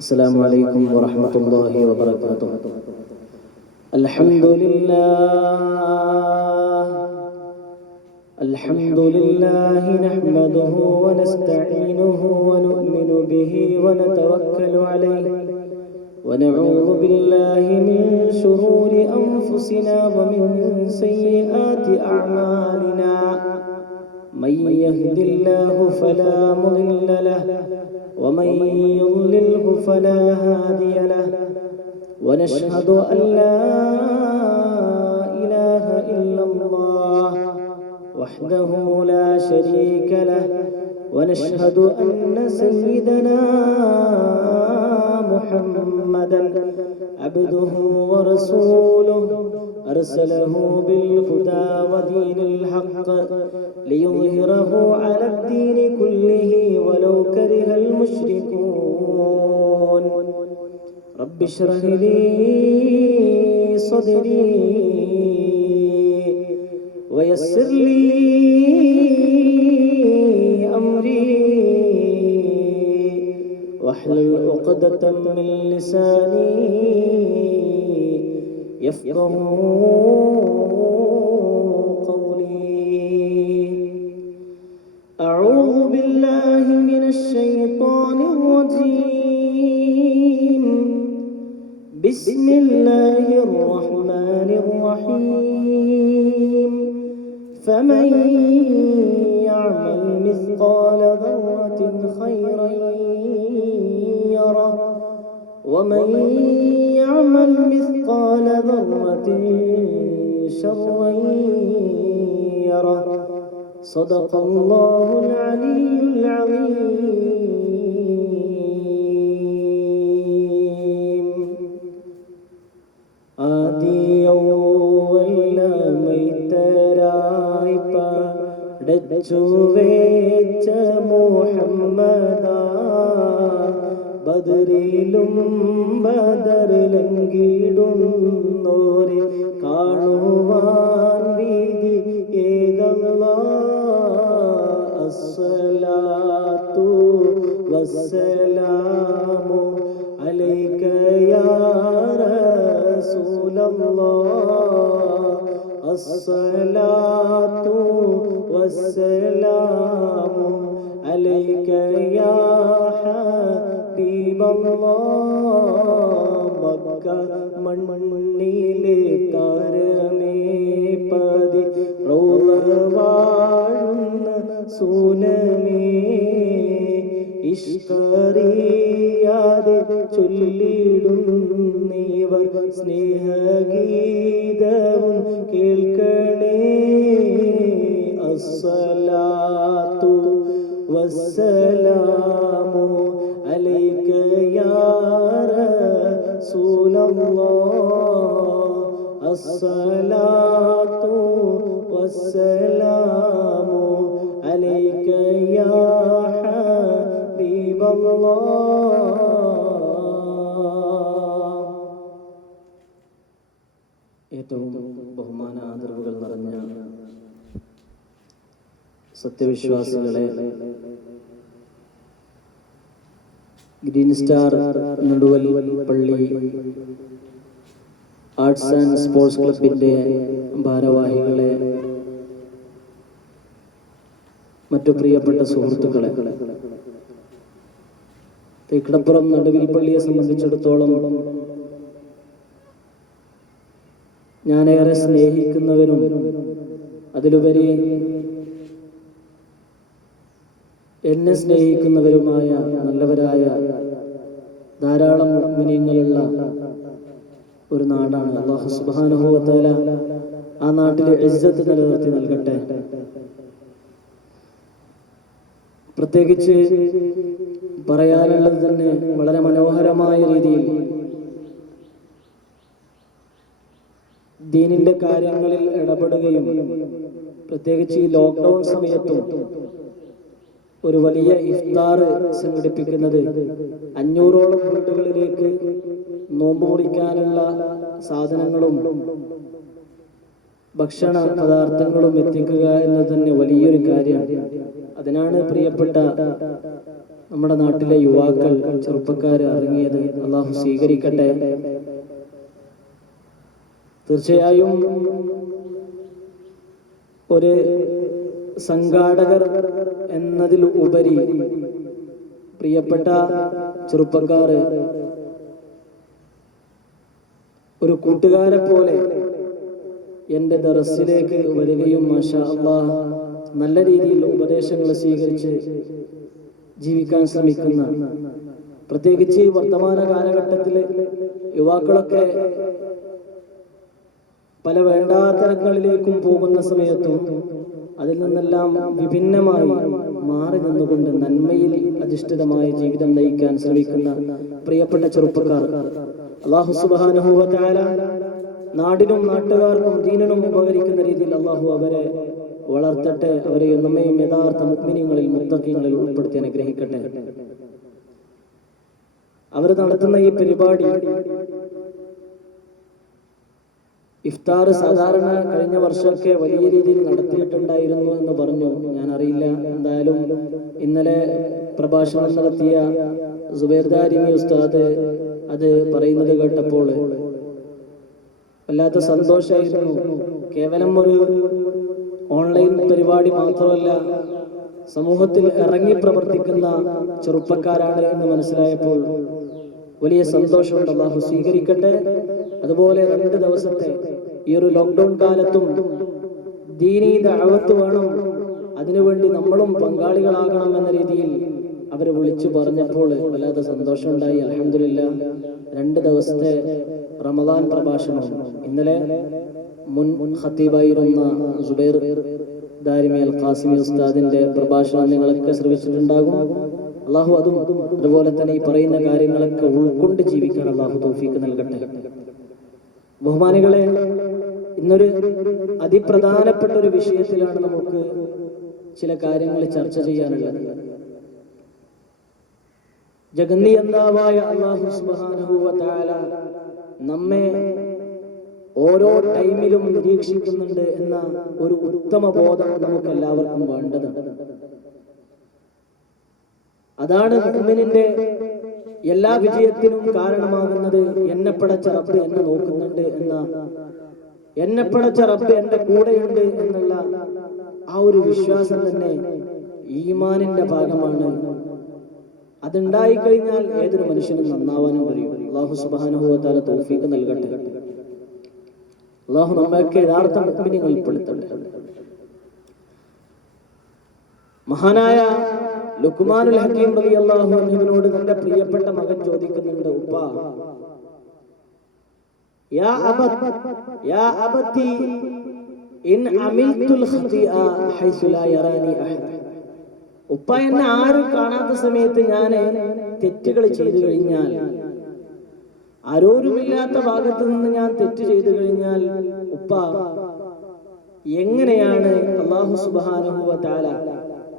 السلام عليكم ورحمة الله وبركاته. الحمد لله نحمده ونستعينه ونؤمن به ونتوكل عليه ونعوذ بالله من شرور أنفسنا ومن سيئات أعمالنا. من يهد الله فلا مضل له ومن يضلله فلا هادي له. ونشهد أن لا إله إلا الله وحده لا شريك له. ونشهد أن سيدنا محمدا عبده ورسوله أرسله بالهدى ودين الحق ليظهره على الدين كله ولو كره المشركون. رب اشرح لي صدري ويسر لي أمري واحلل عقدة من لساني يفقهوا قولي. أعوذ بالله من الشيطان الرجيم. بسم الله الرحمن الرحيم. فمن يعمل مثقال ذرة خيرا يره ومن يعمل مثقال ذرة شرا يره. صدق الله العلي العظيم. ആദിയൗവല്ലമൈത്തരായി പടച്ചു വെച്ച മുഹമ്മദാ ബദറിലും ബദറിലെങ്കിടുന്നോരെ കാണുവാൻ വിധി ഏകല്ലാഹ്. അസ്സലാത്തു വസ്സലാമു അലൈക യാ റസൂലല്ലാഹ്. അസ്സലാത്തു വസ്സലാമു അലൈക യാ മക്ക മണ്ണിലെ താരമേ പതി റൗള വാഴുന്ന സൂനമേ ഇഷ്കറിയാതെ ചൊല്ലിടുന്നീവർ സ്നേഹഗീതവും കേൾക്കണേ. അസ്സലാത്തു വസ്സലാമു അലൈക യാ റസൂലല്ലാഹ്. അസ്സലാത്തു വസ്സലാമു അലൈക യാ ഹബീബല്ലാഹ്. ഏറ്റവും ബഹുമാന ആദരവുകൾ നിറഞ്ഞ സത്യവിശ്വാസികളെ, ഗ്രീൻ സ്റ്റാർ നെടുവൽ പള്ളി ആർട്സ് ആൻഡ് സ്പോർട്സ് ക്ലബിൻ്റെ ഭാരവാഹികളെ, മറ്റു പ്രിയപ്പെട്ട സുഹൃത്തുക്കളെ, തേക്കടപ്പുറം നടുവിൽ പള്ളിയെ സംബന്ധിച്ചിടത്തോളം ഞാനേറെ സ്നേഹിക്കുന്നവരും അതിലുപരി എന്നെ സ്നേഹിക്കുന്നവരുമായ നല്ലവരായ ധാരാളം മുഅ്മിനീങ്ങളുള്ള ഒരു നാടാണ്. അല്ലാഹു സുബ്ഹാനഹു വ തആല ആ നാട്ടിലെ ഇസ്സത്ത് നിലനിർത്തി നൽകട്ടെ. പ്രത്യേകിച്ച് പറയാനുള്ളത് തന്നെ വളരെ മനോഹരമായ രീതിയിൽ ദീനിന്റെ കാര്യങ്ങളിൽ ഇടപെടുകയും പ്രത്യേകിച്ച് ഈ ലോക്ക്ഡൗൺ സമയത്തും ഒരു വലിയ ഇഫ്താർ സംഘടിപ്പിക്കുന്നത് 500ഓളം വീടുകളിലേക്ക് നോമ്പ് മുറിക്കാനുള്ള സാധനങ്ങളും ഭക്ഷണ പദാർത്ഥങ്ങളും എത്തിക്കുക എന്നത് തന്നെ വലിയൊരു കാര്യമാണ്. അതിനാണ് പ്രിയപ്പെട്ട നമ്മുടെ നാട്ടിലെ യുവാക്കൾ, ചെറുപ്പക്കാർ ഇറങ്ങിയത് അള്ളാഹു സ്വീകരിക്കട്ടെ. തീർച്ചയായും ഒരു സംഘാടകർ എന്നതിൽ ഉപരി പ്രിയപ്പെട്ട ചെറുപ്പക്കാർ ഒരു കൂട്ടുകാരെ പോലെ എൻ്റെ ദർസിലേക്ക് വരികയും മാഷാ അല്ലാഹ് നല്ല രീതിയിൽ ഉപദേശങ്ങൾ സ്വീകരിച്ച് ജീവിക്കാൻ ശ്രമിക്കുന്ന, പ്രത്യേകിച്ച് വർത്തമാന കാലഘട്ടത്തിൽ യുവാക്കളൊക്കെ പല വേണ്ടാത്തരങ്ങളിലേക്കും പോകുന്ന സമയത്തും അതിൽ നിന്നെല്ലാം വിഭിന്നമായി മാറി നിന്നുകൊണ്ട് നന്മയിൽ അധിഷ്ഠിതമായ ജീവിതം നയിക്കാൻ ശ്രമിക്കുന്ന പ്രിയപ്പെട്ട ചെറുപ്പക്കാർ, അല്ലാഹു സുബ്ഹാനഹു വ തആല നാടിനും നാട്ടുകാർക്കും ദീനിനും ഉപകരിക്കുന്ന രീതിയിൽ അല്ലാഹു അവരെ വളർത്തട്ടെ. അവരെയും നമ്മയും യഥാർത്ഥ മുഅ്മിനീങ്ങളിൽ മുത്തഖീങ്ങളിൽ ഉൾപ്പെടുത്തി അനുഗ്രഹിക്കട്ടെ. അവർ നടത്തുന്ന ഈ പരിപാടി ഇഫ്താർ സാധാരണ കഴിഞ്ഞ വർഷമൊക്കെ വലിയ രീതിയിൽ നടത്തിയിട്ടുണ്ടായിരുന്നു എന്ന് പറഞ്ഞു. ഞാൻ അറിയില്ല. എന്തായാലും ഇന്നലെ പ്രഭാഷണം നടത്തിയ സുബൈർ ദാരിമി ഉസ്താദ് അത് പറയുന്നത് കേട്ടപ്പോൾ വല്ലാത്ത സന്തോഷമായിരുന്നു. കേവലം ഒരു ഓൺലൈൻ പരിപാടി മാത്രമല്ല, സമൂഹത്തിൽ ഇറങ്ങി പ്രവർത്തിക്കുന്ന ചെറുപ്പക്കാരാണ് എന്ന് മനസ്സിലായപ്പോൾ വലിയ സന്തോഷമുണ്ട്. അല്ലാഹു സ്വീകരിക്കട്ടെ. അതുപോലെ 2 ദിവസത്തെ ഈ ഒരു ലോക്ക്ഡൌൺ കാലത്തും ദീനീ ദഅവത്ത് വേണം, അതിനുവേണ്ടി നമ്മളും പങ്കാളികളാകണം എന്ന രീതിയിൽ അവരെ വിളിച്ചു പറഞ്ഞപ്പോൾ വല്ലാത്ത സന്തോഷമുണ്ടായി. അൽഹംദുലില്ലാ. 2 ദിവസത്തെ റമദാൻ പ്രഭാഷണം ഇന്നലെ മുൻ ഖത്തീബായിരുന്ന സുബൈർ ദാരിമി അൽ ഖാസിമി ഉസ്താദിന്റെ പ്രഭാഷണം നിങ്ങളൊക്കെ ശ്രവിച്ചിട്ടുണ്ടാകും. അള്ളാഹു അതും അതുപോലെ തന്നെ ഈ പറയുന്ന കാര്യങ്ങളൊക്കെ ഉൾക്കൊണ്ട് ജീവിക്കാൻ അള്ളാഹു തൗഫീഖ് നൽകട്ടെ. ബഹുമാനികളെ, ഇന്നൊരു അതിപ്രധാനപ്പെട്ട ഒരു വിഷയത്തിലാണ് നമുക്ക് ചില കാര്യങ്ങൾ ചർച്ച ചെയ്യാനുള്ളത്. ജഗന്നിയന്താവായ അല്ലാഹു സുബ്ഹാനഹു വ തആല നമ്മെ ഓരോ ടൈമിലും നിരീക്ഷിക്കുന്നുണ്ട് എന്ന ഒരു ഉത്തമ ബോധം നമുക്ക് എല്ലാവർക്കും വേണ്ടതാണ്. അതാണ് മുഅ്മിനിന്റെ എല്ലാ വിജയത്തിനും കാരണമാകുന്നത്. എന്നെ പടച്ച റബ്ബ് എന്നെ നോക്കുന്നുണ്ട് എന്ന, എന്നെ പടച്ച റബ്ബ് എന്റെ കൂടെയുണ്ട് എന്നുള്ള ആ ഒരു വിശ്വാസം തന്നെ ഈമാനിന്റെ ഭാഗമാണ്. അതുണ്ടായി കഴിഞ്ഞാൽ ഏതൊരു മനുഷ്യനും നന്നാവാനും കഴിയും. അല്ലാഹു സുബ്ഹാനഹു വ തആല തൗഫീഖ് നൽകട്ടെ. അല്ലാഹു നമ്മയൊക്കെ യഥാർത്ഥ മുഅ്മിനീങ്ങളിൽ ഉൾപ്പെടുത്തട്ടെ. മഹാനായ ലുഖ്മാനുൽ ഹക്കീം റളിയല്ലാഹു അൻഹുവിനോട് തന്റെ പ്രിയപ്പെട്ട മകൻ ചോദിക്കുന്നുണ്ട്, ഉപ്പാ, യാ അബതി ഇൻ അമിൽതുൽ ഖതിഅ ഹൈസു ലാ യറാനി അഹദ്. ഉപ്പ, എന്നെ ആരും കാണാത്ത സമയത്ത് ഞാൻ തെറ്റുകൾ ചെയ്തു കഴിഞ്ഞാൽ, ആരോരുമില്ലാത്ത ഭാഗത്ത് നിന്ന് ഞാൻ തെറ്റ് ചെയ്തു കഴിഞ്ഞാൽ, ഉപ്പ എങ്ങനെയാണ് അല്ലാഹു സുബ്ഹാനഹു വ തആല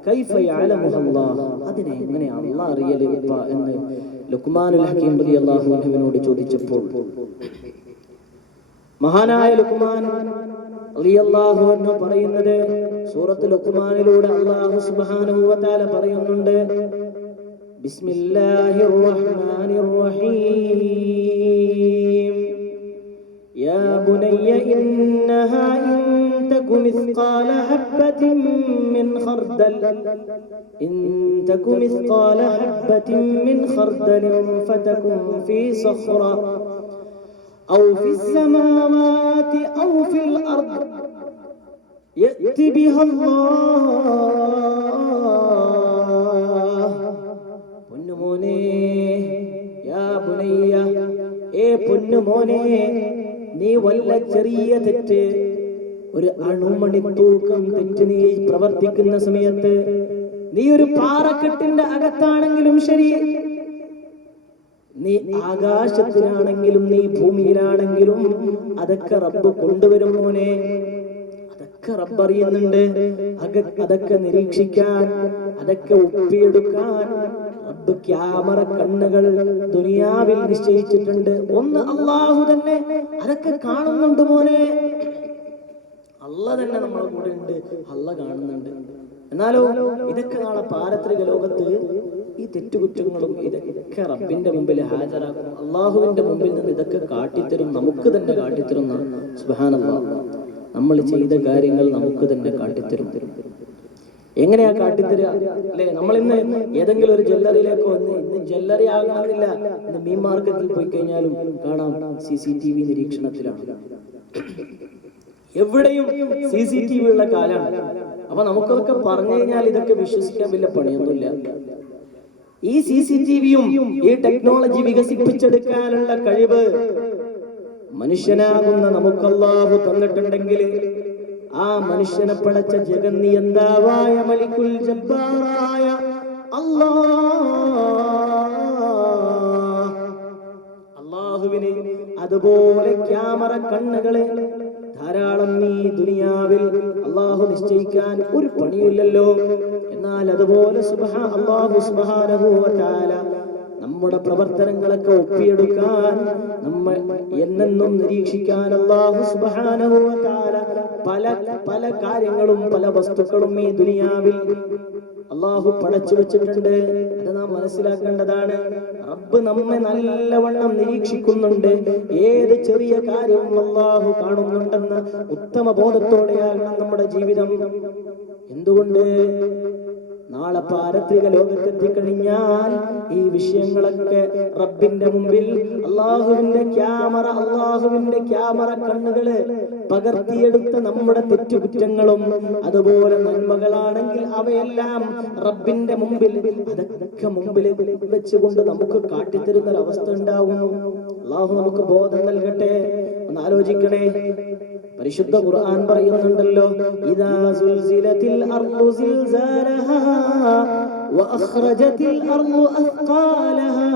കൈഫ യഅലമുഹു അല്ലാഹ്, അതിനെ എങ്ങനെയാണ് അല്ലാഹ് അറിയല് ഉപ്പ എന്ന് ലുഖ്മാനുൽ ഹക്കീം റളിയല്ലാഹു അൻഹുവിനോട് ചോദിച്ചപ്പോൾ മഹാനായ ലുഖ്മാൻ റളിയല്ലാഹു അൻഹു പറയുന്നത്, സൂറത്ത് ലുഖ്മാനിലൂടെ അല്ലാഹു സുബ്ഹാനഹു വ തആല പറയുന്നുണ്ട്, ബിസ്മില്ലാഹിർ റഹ്മാനിർ റഹീം, യാ ബുനയ്യ ഇന്നഹാ ഇൻ തകു മിസ്ഖാല ഹബ്ബത്തിൻ മിൻ ഖർദൽ, ഇൻ തകു മിസ്ഖാല ഹബ്ബത്തിൻ മിൻ ഖർദലിൻ ഫതകുൻ ഫീ സഖറ ഔ ഫിസ് സമാവാതി ഔ ഫിൽ അർദ് യഅതി ബിഹാ അല്ലാഹ്. പൊന്നുമോനെ, യാ ബുനയ്യ, ഏ പൊന്നുമോനെ, നീ വല്ല ചെറിയ തെറ്റ്, ഒരു അണുമണി തൂക്കം തെറ്റ് നീ പ്രവർത്തിക്കുന്ന സമയത്ത്, നീ ഒരു പാറക്കെട്ടിന്റെ അകത്താണെങ്കിലും ശരി, നീ ആകാശത്തിലാണെങ്കിലും നീ ഭൂമിയിലാണെങ്കിലും അതൊക്കെ റബ്ബ് കൊണ്ടുവരും മോനെ. അതൊക്കെ റബ്ബ് അറിയുന്നുണ്ട്. അതൊക്കെ നിരീക്ഷിക്കാൻ, അതൊക്കെ ഒപ്പിയെടുക്കാൻ റബ്ബ് ക്യാമറ കണ്ണുകൾ ദുനിയാവിൽ നിശ്ചയിച്ചിട്ടുണ്ട്. ഒന്ന് അല്ലാഹു തന്നെ അതൊക്കെ കാണുന്നുണ്ട് മോനെ. അല്ലാഹ് തന്നെ നമ്മളെ കൂടെ ഉണ്ട്, അല്ലാഹ് കാണുന്നുണ്ട്. എന്നാലോ ഇതൊക്കെ നാളെ പാരത്രിക ലോകത്ത് ഈ തെറ്റുകുറ്റങ്ങളും ഇതൊക്കെ റബ്ബിന്റെ മുമ്പിൽ ഹാജരാക്കും. അള്ളാഹുവിന്റെ മുമ്പിൽ നിന്ന് ഇതൊക്കെ കാട്ടിത്തരും, നമുക്ക് തന്നെ കാട്ടിത്തരുന്ന സുബ്ഹാനല്ലാഹ്. നമ്മൾ ചെയ്ത കാര്യങ്ങൾ നമുക്ക് തന്നെ കാട്ടിത്തരും. എങ്ങനെയാ കാട്ടിത്തരിക അല്ലെ? നമ്മളിന്ന് ഏതെങ്കിലും ഒരു ജ്വല്ലറിയിലേക്ക് വന്ന്, ഇന്ന് ജ്വല്ലറി ആകണമെന്നില്ല, ഇന്ന് മീൻ മാർക്കറ്റിൽ പോയി കഴിഞ്ഞാലും കാണാം CCTV നിരീക്ഷണത്തിലാണ്. എവിടെയും CCTV ഉള്ള കാലാണ്. അപ്പൊ നമുക്കൊക്കെ പറഞ്ഞു കഴിഞ്ഞാൽ ഇതൊക്കെ വിശ്വസിക്കാൻ വലിയ പണിയൊന്നുമില്ല. ഈ CCTVയും ഈ ടെക്നോളജി വികസിപ്പിച്ചെടുക്കാനുള്ള കഴിവ് മനുഷ്യനാകുന്ന നമുക്ക് അല്ലാഹു തന്നിട്ടുണ്ടെങ്കിൽ, ആ മനുഷ്യനെ പടച്ച ജഗന്നിയന്താവായ മലിക്കുൽ ജബ്ബാറായ അല്ലാഹുവിനെ അതുപോലെ ക്യാമറ കണ്ണുകളെ ധാരാളം ഈ ദുനിയാവിൽ അല്ലാഹു നിശ്ചയിക്കാൻ ഒരു പണിയില്ലല്ലോ. എന്നാൽ അതുപോലെ അല്ലാഹു സുബ്ഹാനഹു വ തആല നമ്മുടെ പ്രവർത്തനങ്ങളൊക്കെ ഒപ്പിയെടുക്കാൻ, നമ്മൾ എന്നെന്നും നിരീക്ഷിക്കാൻ അല്ലാഹു സുബ്ഹാനഹു വ തആല പല പല കാര്യങ്ങളും പല വസ്തുക്കളും ഈ ദുനിയാവിൽ അല്ലാഹു പടച്ചു വെച്ചിട്ടുണ്ട്. അത് നാം മനസ്സിലാക്കേണ്ടതാണ്. റബ്ബ് നമ്മെ നല്ലവണ്ണം നിരീക്ഷിക്കുന്നുണ്ട്. ഏത് ചെറിയ കാര്യവും അല്ലാഹു കാണുന്നുണ്ടെന്ന ഉത്തമ ബോധത്തോടെയാകണം നമ്മുടെ ജീവിതം. എന്തുകൊണ്ട്? നാളെ പാരത്രിക ലോകത്തെത്തിക്കഴിഞ്ഞാൽ ഈ വിഷയങ്ങളൊക്കെ റബ്ബിന്റെ മുമ്പിൽ അള്ളാഹുവിന്റെ ക്യാമറ കണ്ണുകള് പകർത്തിയെടുത്ത നമ്മുടെ തെറ്റുകുറ്റങ്ങളും അതുപോലെ നന്മകളാണെങ്കിൽ അവയെല്ലാം റബ്ബിന്റെ മുമ്പിൽ, അതൊക്കെ മുമ്പിൽ വെച്ചുകൊണ്ട് നമുക്ക് കാട്ടിത്തരുന്ന ഒരവസ്ഥ ഉണ്ടാകും. അള്ളാഹു നമുക്ക് ബോധം നൽകട്ടെ. ഒന്ന് ആലോചിക്കണേ. പരിശുദ്ധ ഖുർആൻ പറയുന്നുണ്ടല്ലോ, ഇദാ സുൽസിലത്തിൽ അർളു സിൽസാലഹാ വഅഖ്റജത്തിൽ അർളു അസ്ഖാലഹാ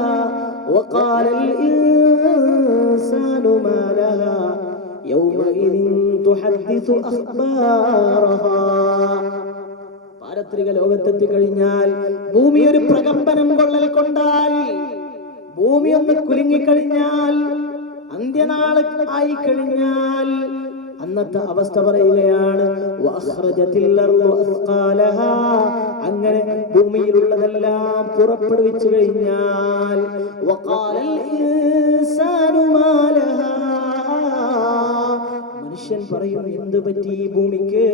വഖാലൽ ഇൻസാനു മാ ലഹാ യൗമഇദിൻ തുഹദ്ദിസു അഖ്ബാറഹാ. പാരത്രിക ലോകത്തെത്തി കഴിഞ്ഞാൽ, ഭൂമി ഒരു പ്രകമ്പനം കൊള്ളൽ കൊണ്ടാൽ, ഭൂമി ഒന്ന് കുലുങ്ങിക്കഴിഞ്ഞാൽ, അന്ത്യനാൾ ആയി കഴിഞ്ഞാൽ അന്നത്തെ അവസ്ഥ പറയുകയാണ്, അങ്ങനെ ഭൂമിയിലുള്ളതെല്ലാം പുറപ്പെടുവിച്ചു കഴിഞ്ഞാൽ, മനുഷ്യൻ പറയും, എന്ത് പറ്റി ഈ ഭൂമിക്ക്?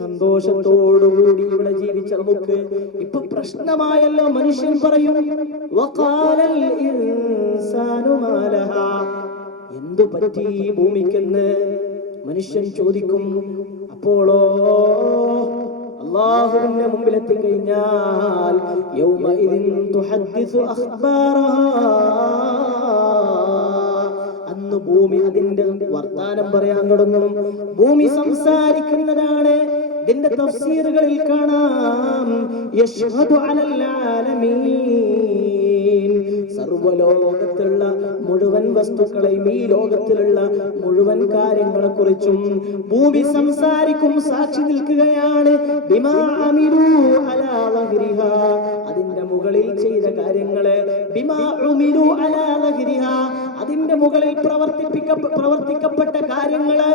സന്തോഷത്തോടുകൂടി ഇവിടെ ജീവിച്ച നമുക്ക് ഇപ്പൊ പ്രശ്നമായല്ലോ. മനുഷ്യൻ പറയും, എന്തു പറ്റി ഈ ഭൂമിക്കെന്ന് മനുഷ്യൻ ചോദിക്കും. അപ്പോഴോ അല്ലാഹുവിന്റെ മുമ്പിലെത്തി കഴിഞ്ഞാൽ, യൗമഇദിൻ തുഹദ്ദിസു അഖ്ബാറഹാ, അന്ന് ഭൂമി അതിന്റെ വർത്താനം പറയാൻ തുടങ്ങും. ഭൂമി സംസാരിക്കുന്നതാണ്. ഇതിന്റെ തഫ്സീറുകളിൽ കാണാം, യശ്ഹദു അലൽ ആലമീൻ, സർവ്വലോകത്തുള്ള മുഴുവൻ വസ്തുക്കളെയും ഈ ലോകത്തിലുള്ള മുഴുവൻ കാര്യങ്ങളെ കുറിച്ചും ഭൂമി സംസാരിക്കും, സാക്ഷി നിൽക്കുകയാണ്. ബിമാ അമിലു അലാ വഹ്രിഹാ, അതിന്റെ മുകളിൽ ചെയ്ത കാര്യങ്ങളെ, ബിമാ ഉമിലു അലാ വഹ്രിഹാ, അതിന്റെ മുകളിൽ പ്രവർത്തിക്കപ്പെട്ട കാര്യങ്ങള്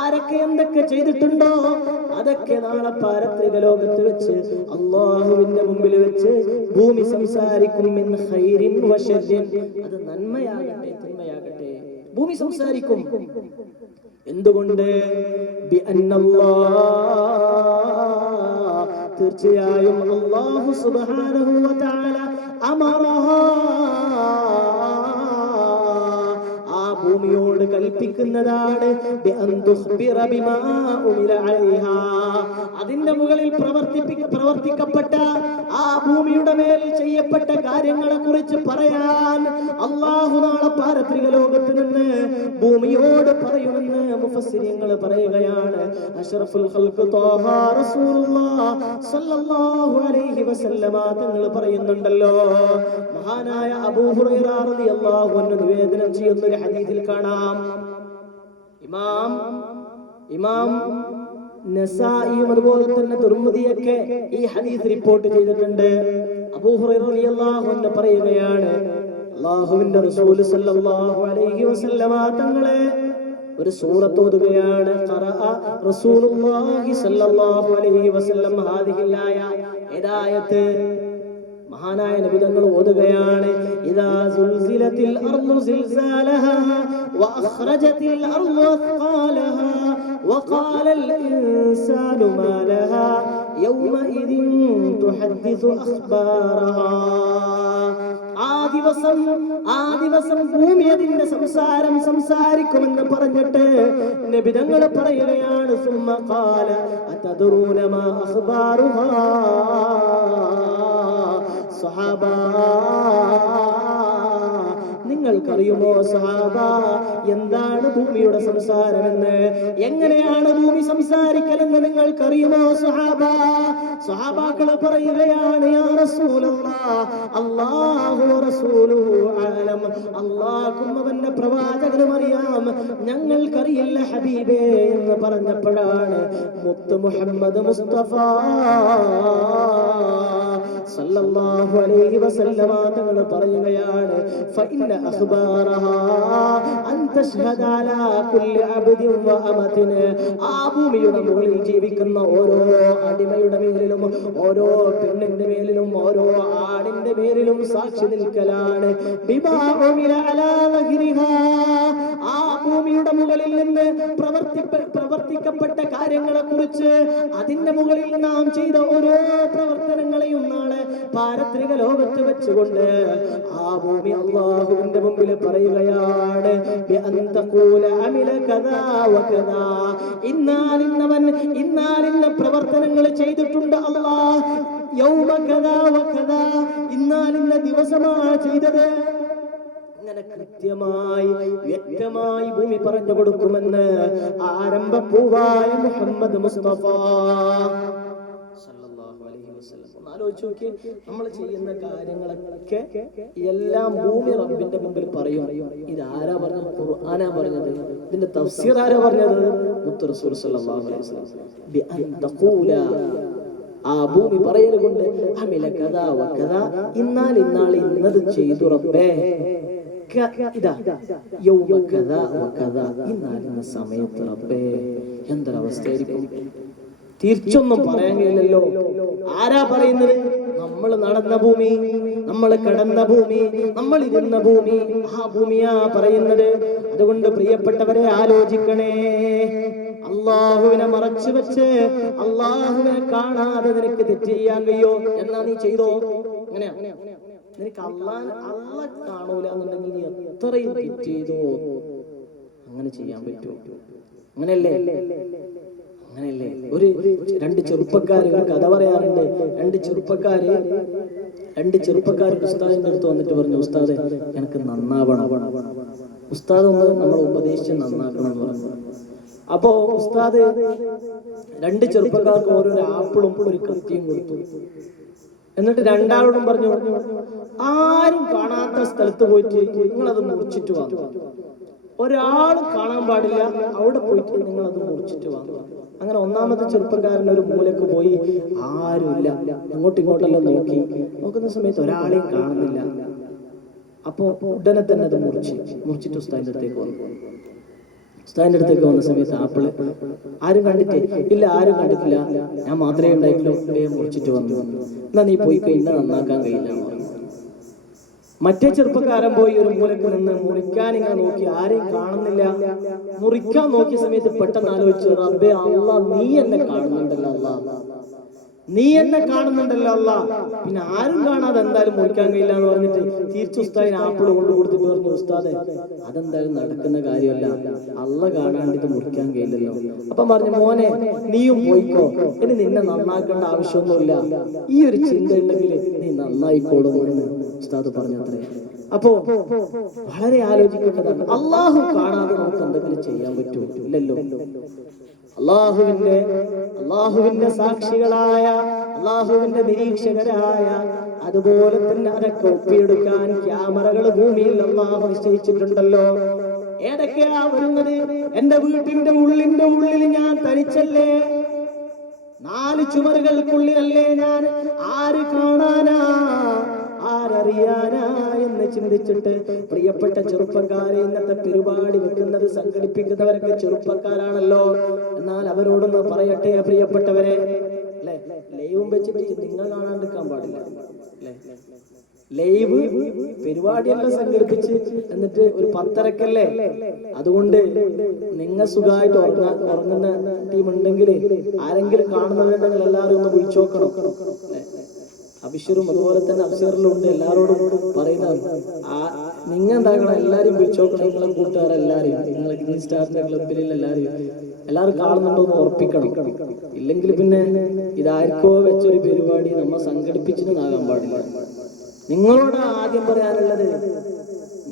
ആരൊക്കെ എന്തൊക്കെ ചെയ്തിട്ടുണ്ടോ അതൊക്കെ നാളെ പാരത്രിക ലോകത്ത് വെച്ച് അല്ലാഹുവിന്റെ മുമ്പിൽ വെച്ച് ഭൂമി സംസാരിക്കും. മിൻ ഖൈരിൻ വ ശർരിൻ, അത് നന്മയാകട്ടെ തിന്മയാകട്ടെ, ഭൂമി സംസാരിക്കും. എന്തുകൊണ്ട്? തീർച്ചയായും അല്ലാഹു സുബ്ഹാനഹു വ തആല അമറഹാ, ഭൂമിയോട് കൽപ്പിക്കുന്നതാണ്, അതിന്റെ മുകളിൽ പ്രവർത്തിക്കപ്പെട്ട ആ ഭൂമിയുടെ മേൽ ചെയ്യപ്പെട്ട കാര്യങ്ങളെ കുറിച്ച് പറയാൻ അല്ലാഹു നാളെ പാരത്രിക ലോകത്ത് നിന്ന് ഭൂമിയോട് പറയുമെന്ന് മുഫസ്സിരീങ്ങൾ പറയുകയാണ്. അഷ്റഫുൽ ഖൽഖ് ത്വാഹ റസൂലുള്ളാഹി സ്വല്ലല്ലാഹു അലൈഹി വസല്ലമ തങ്ങൾ പറയുന്നുണ്ടല്ലോ, മഹാനായ അബൂ ഹുറൈറ റളിയല്ലാഹു അൻഹു നിവേദനം ചെയ്യുന്ന ഒരു ഹദീസിൽ കാണാം, ഇമാം നസായിയും അതുപോലെ തന്നെ തുർമുദിയൊക്കെ ഈ ഹദീസ് റിപ്പോർട്ട് ചെയ്തിട്ടുണ്ട്. അബൂ ഹുറൈറ റളിയല്ലാഹു അൻഹു പറയുകയാണ്, അല്ലാഹുവിന്റെ റസൂൽ സല്ലല്ലാഹു അലൈഹി വസല്ലമ തങ്ങളെ ഒരു സൂറത്ത് ഓതുകയാണ്. ഖറഅ റസൂലുള്ളാഹി സല്ലല്ലാഹു അലൈഹി വസല്ലം ഹാദിഹിൽ ആയ, ഏതായത്ത്? മഹാനായ നബി തങ്ങൾ ഓതുകയാണ്, ഇദാ സുൽസിലത്തിൽ അർളു സിൽസാലഹാ വഅഖ്റജത്തിൽ അർളു അസ്ഖാലഹാ വഖാലൽ ഇൻസാനു മാ ലഹാ യൗമഇദിൻ തുഹദ്ദിസു അഖ്ബാറഹാ. ആ ദിവസം ഭൂമി അതിന്റെ സംസാരം സംസാരിക്കുമെന്ന് പറഞ്ഞിട്ട് നബി തങ്ങൾ പറയുകയാണ്, സുമ്മ ഖാല അതദറൂന മാ അഖ്ബാറുഹാ. സഹാബ, നിങ്ങൾക്കറിയുമോ സഹാബ, എന്താണ് ഭൂമിയുടെ സംസാരമെന്ന്? എങ്ങനെയാണ് ഭൂമി സംസാരിക്കലെന്ന് നിങ്ങൾക്കറിയുമോ സഹാബ? സഹാബാക്കൾ പറയുകയാണ്, യാ റസൂലല്ലാഹ്, അല്ലാഹു റസൂലുഹു അലം. അല്ലാഹുവും അവന്റെ പ്രവാചകനും അറിയാം, ഞങ്ങൾക്കറിയില്ല ഹബീബേ എന്ന് പറഞ്ഞപ്പോഴാണ് മുത്ത് മുഹമ്മദ് മുസ്തഫ സല്ലല്ലാഹു അലൈഹി വസല്ലമ തങ്ങൾ പറയുകയാണ്, ഫഇന്ന അഖ്ബാറഹാ അൻ തശ്ഹദ അലാ കുല്ലി അബ്ദിൻ വ അമതിൻ. ആ ഭൂമിയുടെ മുകളിൽ ജീവിക്കുന്ന ഓരോ അടിമയുടെ മേലിലും ഓരോ പെണ്ണിന്റെ മേലിലും ഓരോ ആടിന്റെ മേലിലും സാക്ഷി നിൽക്കലാണ്. ബിമാ ഉമില അലാ വഗ്രിഹാ. ആ ഭൂമിയുടെ മുകളിൽ നിന്ന് പ്രവർത്തിക്കപ്പെട്ട കാര്യങ്ങളെ കുറിച്ച്, അതിന്റെ മുകളിൽ നാം ചെയ്ത ഓരോ പ്രവർത്തനങ്ങളെയും നാളെ പാരത്രിക ലോകത്ത് വെച്ചുകൊണ്ട് ആ ഭൂമി അല്ലാഹുവിന്റെ മുമ്പിൽ പറയുകയാണ്, ഇന്നാലിന്ന പ്രവർത്തനങ്ങൾ ചെയ്തിട്ടുണ്ട് അല്ലാഹ്, യൗമ കദാ വകദാ, ഇന്നാലിന്ന ദിവസമാണ് ചെയ്തത്. അങ്ങനെ കൃത്യമായി വ്യക്തമായി ഭൂമി പറഞ്ഞു കൊടുക്കുമെന്ന് ആരംഭ പൂവായ മുഹമ്മദ് മുസ്തഫ സല്ലല്ലാഹു അലൈഹി വസല്ലം. ഒന്ന് ആലോചിച്ച് നോക്കിയേ, നമ്മൾ ചെയ്യുന്ന കാര്യങ്ങളൊക്കെ എല്ലാം ഭൂമി റബ്ബിന്റെ മുമ്പിൽ പറയും. ഇത് ആരാ പറഞ്ഞത്? ഖുർആനാ പറഞ്ഞത്. ഇതിന്റെ തഫ്സീർ ആരാ പറഞ്ഞത്? മുത്ത് റസൂൽ സല്ലല്ലാഹു അലൈഹി വസല്ലം. ബി അൻ തഖൂല, ആ ഭൂമി പറയൽ കൊണ്ട്, അമില കദാ വകദാ, ഇന്നാൾ ഇന്നത് ചെയ്തു റബ്ബേ. ഇതാ യൗമ കദാ വകദാ, ഇന്നാലിന്ന സമയത്ത് റബ്ബേ. എന്തൊരവസ്ഥയായിരിക്കും? തിരിച്ചൊന്നും പറയാൻ കഴിയില്ലല്ലോ. ആരാ പറയുന്നത്? നമ്മൾ നടന്ന ഭൂമി, നമ്മൾ കടന്ന ഭൂമി, നമ്മൾ ഇരുന്ന ഭൂമി, ആ ഭൂമിയാ പറയുന്നത്. അതുകൊണ്ട് പ്രിയപ്പെട്ടവരെ ആലോചിക്കണേ. അള്ളാഹുവിനെ മറച്ചു വെച്ച് അള്ളാഹുവിനെ കാണാതെ നിനക്ക് തെറ്റ് ചെയ്യാൻ കഴിയോ? എന്നാ നീ ചെയ്തോ? അങ്ങനെയാ, നിനക്ക് അള്ളാഹ് കാണൂല എന്നുണ്ടെങ്കിൽ നീ എത്രയും തെറ്റ് ചെയ്തോ? അങ്ങനെ ചെയ്യാൻ പറ്റുമോ? അങ്ങനെയല്ലേ? അങ്ങനെയല്ലേ? രണ്ട് ചെറുപ്പക്കാര് ഒരു കഥ പറയാറുണ്ട്. രണ്ട് ചെറുപ്പക്കാർ ഉസ്താദിന്റെ അടുത്ത് വന്നിട്ട് പറഞ്ഞു, ഉസ്താദെ എനിക്ക് നന്നാവണം. ഉസ്താദ് ഒന്ന് നമ്മളെ ഉപദേശിച്ച് നന്നാക്കണം എന്ന് പറഞ്ഞു. അപ്പോ ഉസ്താദ് രണ്ട് ചെറുപ്പക്കാർക്ക് ഓരോ ആപ്പിളും ഒരു കത്തിയും കൊടുത്തു. എന്നിട്ട് രണ്ടാളോടും പറഞ്ഞു, ആരും കാണാത്ത സ്ഥലത്ത് പോയിട്ട് നിങ്ങളത് മുറിച്ചിട്ട് വാങ്ങുക. ഒരാളും കാണാൻ പാടില്ല, അവിടെ പോയിട്ട് നിങ്ങൾ അത് മുറിച്ചിട്ട് വാങ്ങുക. അങ്ങനെ ഒന്നാമത്തെ ചെറുപ്പക്കാരൻ ഒരു മൂലക്ക് പോയി, ആരുമില്ല, ഇങ്ങോട്ടെല്ലാം നോക്കുന്ന സമയത്ത് ഒരാളെയും കാണുന്നില്ല. അപ്പോ ഉടനെ തന്നെ അത് മുറിച്ചിട്ട് ഉസ്താദിന്റെ അടുത്തേക്ക് വന്ന സമയത്ത് ആപ്പിള് ആരും കണ്ടിട്ടില്ല. ഇല്ല, ആരും കണ്ടിട്ടില്ല, ഞാൻ മാത്രമേ ഉണ്ടായിട്ടുള്ളൂ, മുറിച്ചിട്ട് വന്നു. എന്നാ നീ പോയി കഴിഞ്ഞാൽ നന്നാക്കാൻ കഴിയില്ല. മറ്റേ ചെറുപ്പക്കാരൻ പോയി ഒരു മൂലക്ക് നിന്ന് മുറിക്കാൻ ഇങ്ങനെ നോക്കി, ആരെയും കാണുന്നില്ല. മുറിക്കാൻ നോക്കിയ സമയത്ത് പെട്ടെന്ന് ആലോചിച്ചു, റബ്ബേ അല്ലാഹ്, നീ എന്നെ കാണുന്നുണ്ടല്ലോ അല്ലാഹ്, നീ എന്നെ കാണുന്നുണ്ടല്ലോ അല്ലാഹ്, പിന്നെ ആരും കാണാതെ എന്തായാലും മുറിക്കാൻ കഴിയില്ല എന്ന് പറഞ്ഞിട്ട് തിരിച്ചു ഉസ്താദിന് ആപ്പിള് കൊണ്ട് കൊടുത്തിട്ട് പറഞ്ഞു, ഉസ്താദെ അതെന്തായാലും നടക്കുന്ന കാര്യമല്ല, അല്ലാഹ് കാണാണ്ട് ഇത് മുറിക്കാൻ കഴിയില്ലല്ലോ. അപ്പം പറഞ്ഞു, മോനെ നീയും പോയിക്കോ, ഇനി നിന്നെ നന്നാക്കേണ്ട ആവശ്യമൊന്നുമില്ല, ഈ ഒരു ചിന്ത ഉണ്ടെങ്കിൽ നീ നന്നായിക്കോളും എന്ന് ഉസ്താദ് പറഞ്ഞത്രേ. അപ്പോ വളരെ ആലോചിക്കേണ്ടതാണ്. അള്ളാഹു കാണാതെ നമുക്ക് എന്തെങ്കിലും ചെയ്യാൻ പറ്റുമോ? ഇല്ലല്ലോ. അള്ളാഹുവിന്റെ സാക്ഷികളായ, അള്ളാഹുവിന്റെ നിരീക്ഷകരായ, അതുപോലെ തന്നെ അതൊക്കെ ഒപ്പിയെടുക്കാൻ ക്യാമറകൾ ഭൂമിയിൽ അള്ളാഹു നിശ്ചയിച്ചിട്ടുണ്ടല്ലോ. ഏതൊക്കെയാ വരുന്നത്? എന്റെ വീട്ടിന്റെ ഉള്ളിൽ ഞാൻ തനിച്ചല്ലേ, 4 ചുമരുകൾക്കുള്ളിലല്ലേ ഞാൻ, ആര് കാണാനാ, ആരറിയാനാ എന്ന് ചിന്തിച്ചിട്ട് പ്രിയപ്പെട്ട ചെറുപ്പക്കാരെ, ഇന്നത്തെ പരിപാടി വെക്കുന്നത് സംഘടിപ്പിക്കുന്നവരൊക്കെ ചെറുപ്പക്കാരാണല്ലോ. എന്നാൽ അവരോടൊന്ന് പറയട്ടെ പ്രിയപ്പെട്ടവരെ, ലൈവും വെച്ചിട്ട് നിങ്ങൾ കാണാണ്ടിരിക്കാൻ പാടില്ല അല്ലേ? ലൈവ് പരിപാടിയെല്ലാം സംഘടിപ്പിച്ച് എന്നിട്ട് ഒരു 10:30-ക്കല്ലേ, അതുകൊണ്ട് നിങ്ങൾ സുഖമായിട്ട് ഉറങ്ങുന്ന ടീം ഉണ്ടെങ്കിൽ ആരെങ്കിലും കാണുന്നവരുണ്ടെങ്കിൽ എല്ലാവരും ഒന്ന് വിളിച്ചു നോക്കണം. അഭിഷറും അതുപോലെ തന്നെ അഭിഷറിലും ഉണ്ട്, എല്ലാവരോടും പറയുന്നത് നിങ്ങൾ എന്താക്കണം, എല്ലാവരും വിളിച്ചു നോക്കണം. നിങ്ങളെ കൂട്ടുകാരെല്ലാവരും, നിങ്ങളെ ഗ്രീൻ സ്റ്റാറിന്റെ ക്ലബിലുള്ള എല്ലാവരും കാണുന്നുണ്ടോ എന്ന് ഉറപ്പിക്കണം. ഇല്ലെങ്കിൽ പിന്നെ ഇതാർക്കോ വെച്ചൊരു പരിപാടി നമ്മൾ സംഘടിപ്പിച്ചിട്ടാകാൻ പാടില്ല. നിങ്ങളോട് ആദ്യം പറയാനുള്ളത്,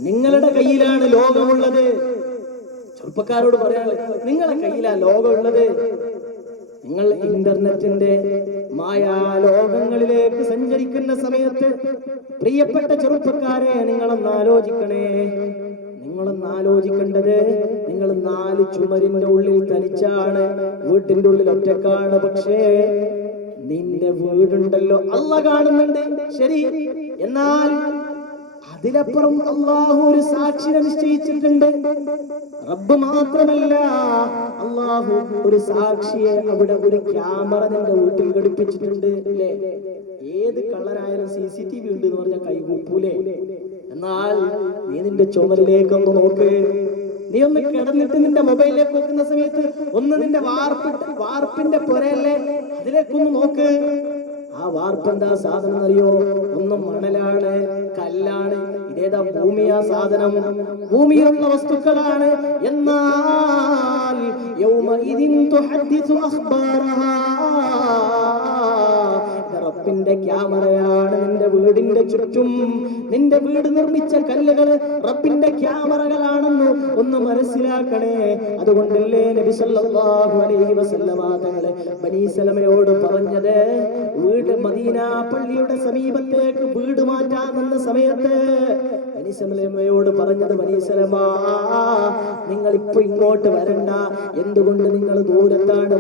നിങ്ങളുടെ കയ്യിലാണ് ലോകമുള്ളത്. ചെറുപ്പക്കാരോട് പറയാനുള്ളത്, നിങ്ങളുടെ കയ്യിലാണ് ലോകമുള്ളത്. നിങ്ങൾ ഇന്റർനെറ്റിന്റെ മായാലോകങ്ങളിലേക്ക് സഞ്ചരിക്കുന്ന സമയത്ത് പ്രിയപ്പെട്ട ചെറുപ്പക്കാരെ നിങ്ങളൊന്ന് ആലോചിക്കണേ. നിങ്ങളൊന്ന് ആലോചിക്കേണ്ടത്, നിങ്ങൾ 4 ചുമരിന്റെ ഉള്ളിൽ തനിച്ചാണ്, വീട്ടിന്റെ ഉള്ളിൽ ഒറ്റക്കാണ്. പക്ഷേ നിന്റെ വീടുണ്ടല്ലോ അല്ലാഹ് കാണുന്നുണ്ട്, ശരി. എന്നാൽ അതിലപ്പുറം അല്ലാഹു ഒരു സാക്ഷിയെ നിശ്ചയിച്ചിട്ടുണ്ട്. റബ്ബ് മാത്രമല്ല, അല്ലാഹു ഒരു സാക്ഷിയെ, അവിടെ ഒരു ക്യാമറ നിന്റെ വീട്ടിൽ ഘടിപ്പിച്ചിട്ടുണ്ട് അല്ലേ? ഏത് കള്ളനായാലും CCTV ഉണ്ട് എന്ന് പറഞ്ഞാൽ കൈകൂപ്പൂലേ? എന്നാൽ നീ നിന്റെ ചുമരിലേക്കൊന്ന് നോക്ക്. നീ ഒന്ന് കിടന്നിട്ട് നിന്റെ മൊബൈലിലേക്ക് നോക്കുന്ന സമയത്ത് ഒന്ന് നിന്റെ വാർപ്പിന്റെ പുരയല്ലേ, അതിലേക്കൊന്ന് നോക്ക്. ആ വാർപ്പെന്താ സാധനം അറിയോ? ഒന്ന് മണലാണ്, കല്ലാണ്. ഇതേതാ? ഭൂമിയാ സാധനം, ഭൂമിയിലുള്ള വസ്തുക്കളാണ്. എന്നാൽ യൗമഇദിൻ തുഹദ്ദിസു അഖ്ബാറഹാ, റബ്ബിന്റെ ക്യാമറയാണ് നിന്റെ വീടിന്റെ ചുറ്റും. നിന്റെ വീട് നിർമ്മിച്ച കല്ലുകൾ റബ്ബിന്റെ ക്യാമറകളാണെന്ന് ഒന്ന് മനസ്സിലാക്കണേ. അതുകൊണ്ടല്ലേ നബി സല്ലല്ലാഹു അലൈഹി വസല്ലമ തങ്ങളെ ബനീ സലമയോട് പറഞ്ഞത്, വീട് മദീന പള്ളിയുടെ സമീപത്തേക്ക് വീട് മാറ്റാൻ നിന്ന സമയത്ത് ബനീ സലമയോട് പറഞ്ഞത്, ബനീ സലമ നിങ്ങൾ ഇപ്പൊ ഇങ്ങോട്ട് വരണ്ട. എന്തുകൊണ്ട്? നിങ്ങൾ ദൂരത്താണ്,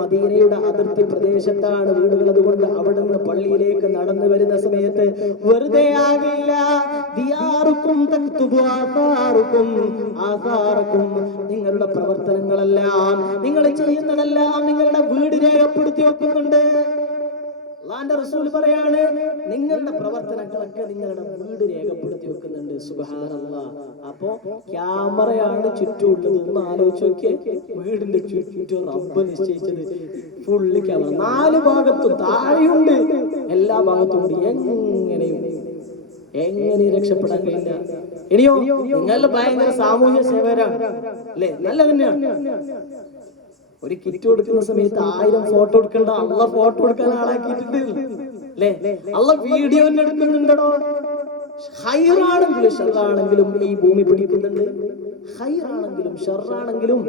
മദീനയുടെ അതിർത്തി പ്രദേശത്താണ് വീടുകൾ. അതുകൊണ്ട് അവിടെ നിന്ന് പള്ളിയിലേക്ക് നടന്നു വരുന്ന സമയത്ത് വെറുതെ ആകില്ല. നിങ്ങളുടെ പ്രവർത്തനങ്ങളെല്ലാം, നിങ്ങൾ ചെയ്യുന്നതെല്ലാം നിങ്ങളുടെ വീട് രേഖപ്പെടുത്തി വെക്കുന്നുണ്ട്. അല്ലാഹുവിന്റെ റസൂൽ പറയാണ്, നിങ്ങളുടെ പ്രവർത്തനങ്ങളൊക്കെ നിങ്ങളുടെ വീട് രേഖപ്പെടുത്തി വെക്കുന്നുണ്ട്. സുബ്ഹാനല്ലാഹ്. അപ്പോ ക്യാമറയാണ് ചുറ്റുമുള്ളത്. ഒന്ന് ആലോചിച്ച് നോക്കിയേ, വീടിന്റെ ചുറ്റും റബ്ബ് നിശ്ചയിച്ചത് ഫുള്ള് ക്യാമറ. 4 ഭാഗത്തും താഴെയുണ്ട്, എല്ലാ ഭാഗത്തും ഉണ്ട്. എങ്ങനെ രക്ഷപ്പെടാൻ കഴിയില്ല? ഇനിയോ നിങ്ങളുടെ ഭയങ്കര സാമൂഹ്യ സേവകരാണ് അല്ലെ? നല്ല തന്നെയാണ്. ഒരു കിറ്റ് കൊടുക്കുന്ന സമയത്ത് 1000 ഫോട്ടോ എടുക്കണ്ട, അള്ള ഫോട്ടോ എടുക്കാൻ ആളാക്കിയിട്ടുണ്ട് അല്ലേ? അള്ള വീഡിയോ തന്നെ എടുക്കുന്നുണ്ടോ? ഹൈറാണെങ്കിലും ഷർറാണെങ്കിലും ഈ ഭൂമി പിടിക്കുന്നുണ്ട്. ഹൈറാണെങ്കിലും ഷർറാണെങ്കിലും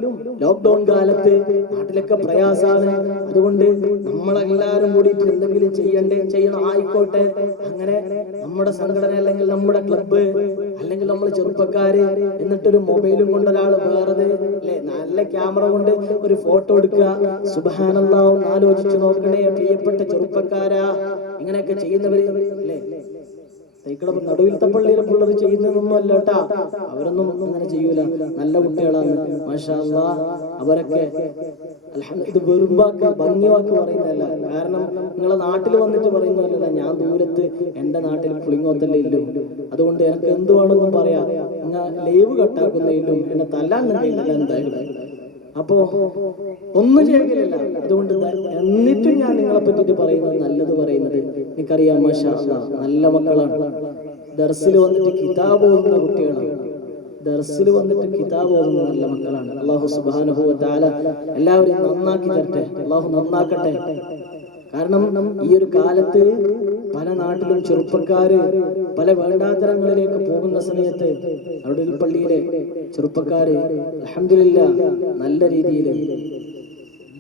ലോക്ക്ഡൌൺ കാലത്ത് നാട്ടിലൊക്കെ പ്രയാസാണ്. അതുകൊണ്ട് നമ്മളെല്ലാരും കൂടിയിട്ട് എന്തെങ്കിലും ചെയ്യണം, ആയിക്കോട്ടെ. അങ്ങനെ നമ്മുടെ സംഘടന അല്ലെങ്കിൽ നമ്മുടെ ക്ലബ്ബ് അല്ലെങ്കിൽ നമ്മൾ ചെറുപ്പക്കാര് എന്നിട്ടൊരു മൊബൈലും കൊണ്ട് ഒരാൾ വേറത് അല്ലെ, നല്ല ക്യാമറ കൊണ്ട് ഒരു ഫോട്ടോ എടുക്കുക. സുബ്ഹാനല്ലാഹ്. ഒന്ന് ആലോചിച്ചു നോക്കണേ പ്രിയപ്പെട്ട ചെറുപ്പക്കാരാ, ഇങ്ങനെയൊക്കെ ചെയ്യുന്നവര് അല്ലേ? നടുവിലത്തെ പള്ളിയിലെ പിള്ളേർ ചെയ്യുന്നതൊന്നും അല്ല കേട്ടാ, അവരൊന്നും അങ്ങനെ ചെയ്യൂല. നല്ല കുട്ടികളാണ്, മാഷാ അല്ലാഹ്. അവരൊക്കെ ഇത് വെറുമ്പാക്ക് ഭംഗിവാക്ക് പറയുന്നതല്ല. കാരണം നിങ്ങളെ നാട്ടിൽ വന്നിട്ട് പറയുന്നതല്ല, ഞാൻ ദൂരത്ത് എന്റെ നാട്ടിൽ പുളിങ്ങോത്തല്ലേ ഇല്ലു, അതുകൊണ്ട് എനിക്ക് എന്ത് വേണമെന്നും പറയാ. ലൈവ് കട്ടാക്കുന്നതിലും എന്നെ തല്ലാൻ കഴിയില്ല എന്തായാലും. അപ്പോ ഒന്നും ചെയ്യില്ല. അതുകൊണ്ട് എന്നിട്ടും ഞാൻ നിങ്ങളെ പറ്റിട്ട് പറയുന്നത്, നല്ലത് പറയുന്നത്. എനിക്കറിയാം, മാഷാ അല്ലാഹ്, നല്ല മക്കളാണ്. ദർസിൽ വന്നിട്ട് കിതാബ് ഓതുന്ന കുട്ടികളാണ്. ദർസിൽ വന്നിട്ട് കിതാബ് ഓതുന്ന നല്ല മക്കളാണ്. അല്ലാഹു സുബ്ഹാനഹു വ തആല എല്ലാവരെയും നന്നാക്കി തരട്ടെ. അല്ലാഹു നന്നാക്കട്ടെ. കാരണം ഈ ഒരു കാലത്ത് പല നാട്ടിലും ചെറുപ്പക്കാര് പല വേണ്ടാത്തരങ്ങളിലേക്ക് പോകുന്ന സമയത്ത് അവിടെ പള്ളിയിലെ ചെറുപ്പക്കാര് അൽഹംദുലില്ലാഹ് നല്ല രീതിയിൽ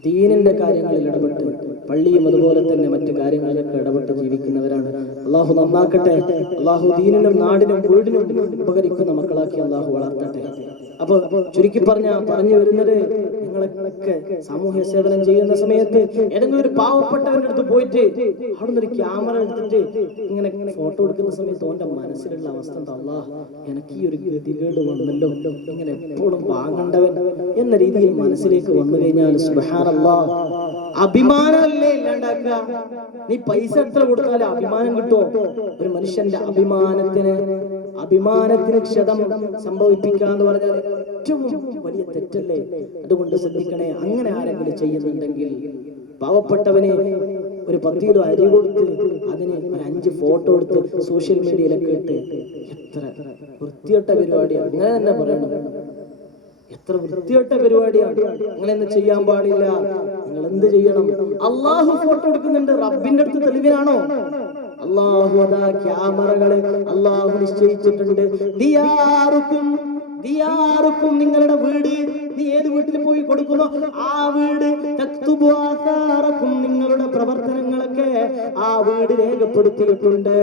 ദീനിന്റെ കാര്യങ്ങളിൽ ഇടപെട്ട്, പള്ളിയും അതുപോലെ തന്നെ മറ്റു കാര്യങ്ങളിലൊക്കെ ഇടപെട്ട് ജീവിക്കുന്നവരാണ്. അള്ളാഹു നന്നാക്കട്ടെ. അള്ളാഹു ദീനിനും നാടിനും വീടിനും ഉപകരിക്കുന്ന മക്കളാക്കി അള്ളാഹു വളർത്തട്ടെ. അപ്പൊ ചുരുക്കി പറഞ്ഞു വരുന്നത്, നിങ്ങളൊക്കെ സാമൂഹ്യ സേവനം ചെയ്യുന്ന സമയത്ത് ഏതെങ്കിലും ഒരു പാവപ്പെട്ടവന്റെ അടുത്ത് പോയിട്ട് അവിടുന്ന് ഒരു ക്യാമറ എടുത്തിട്ട് ഇങ്ങനെ ഫോട്ടോ എടുക്കുന്ന സമയത്ത് ഓന്റെ മനസ്സിലുള്ള അവസ്ഥ എന്താ? അല്ലാഹ്, എനിക്ക് ഈ ഒരു ഗതികേട് വന്നല്ലോ, ഇങ്ങനെ എപ്പോഴും വാങ്ങണ്ടവൻ എന്ന രീതിയിൽ മനസ്സിലേക്ക് വന്നു കഴിഞ്ഞാൽ സുബ്ഹാനല്ലാഹ് അഭിമാനമല്ലേ ഇല്ലാണ്ടാക്കുക. നീ പൈസ എത്ര കൊടുത്താലും അഭിമാനം കിട്ടുമോ? ഒരു മനുഷ്യന്റെ അഭിമാനത്തിന് ക്ഷതം സംഭവിപ്പിക്കുക എന്ന് പറഞ്ഞാൽ ഏറ്റവും വലിയ തെറ്റല്ലേ? അതുകൊണ്ട് ശ്രദ്ധിക്കണേ. അങ്ങനെ ആരെങ്കിലും ചെയ്യുന്നുണ്ടെങ്കിൽ പാവപ്പെട്ടവനെ ഒരു 10 കിലോ അരി കൊടുത്ത് അതിന് ഒരു 5 ഫോട്ടോ എടുത്ത് സോഷ്യൽ മീഡിയയിലൊക്കെ ഇട്ട്, എത്ര വൃത്തികെട്ട പരിപാടിയാണ്. അങ്ങനെ തന്നെ പറയണം, എത്ര വൃത്തികെട്ട പരിപാടിയാണ്. അങ്ങനെയൊന്നും ചെയ്യാൻ പാടില്ല. നിങ്ങൾ എന്ത് ചെയ്യണം? അള്ളാഹു ഫോട്ടോ എടുക്കുന്നുണ്ട്, റബ്ബിന്റെ അടുത്ത് തെളിവിനാണോ? അള്ളാഹു അതാ ക്യാമറകള് അള്ളാഹു നിശ്ചയിച്ചിട്ടുണ്ട്. ദിയാറുക്കും നിങ്ങളുടെ വീട്, നീ ഏത് വീട്ടിൽ പോയി കൊടുക്കുന്നോ ആ വീട്, നിങ്ങളുടെ പ്രവർത്തനങ്ങളൊക്കെ ആ വീട് രേഖപ്പെടുത്തിയിട്ടുണ്ട്.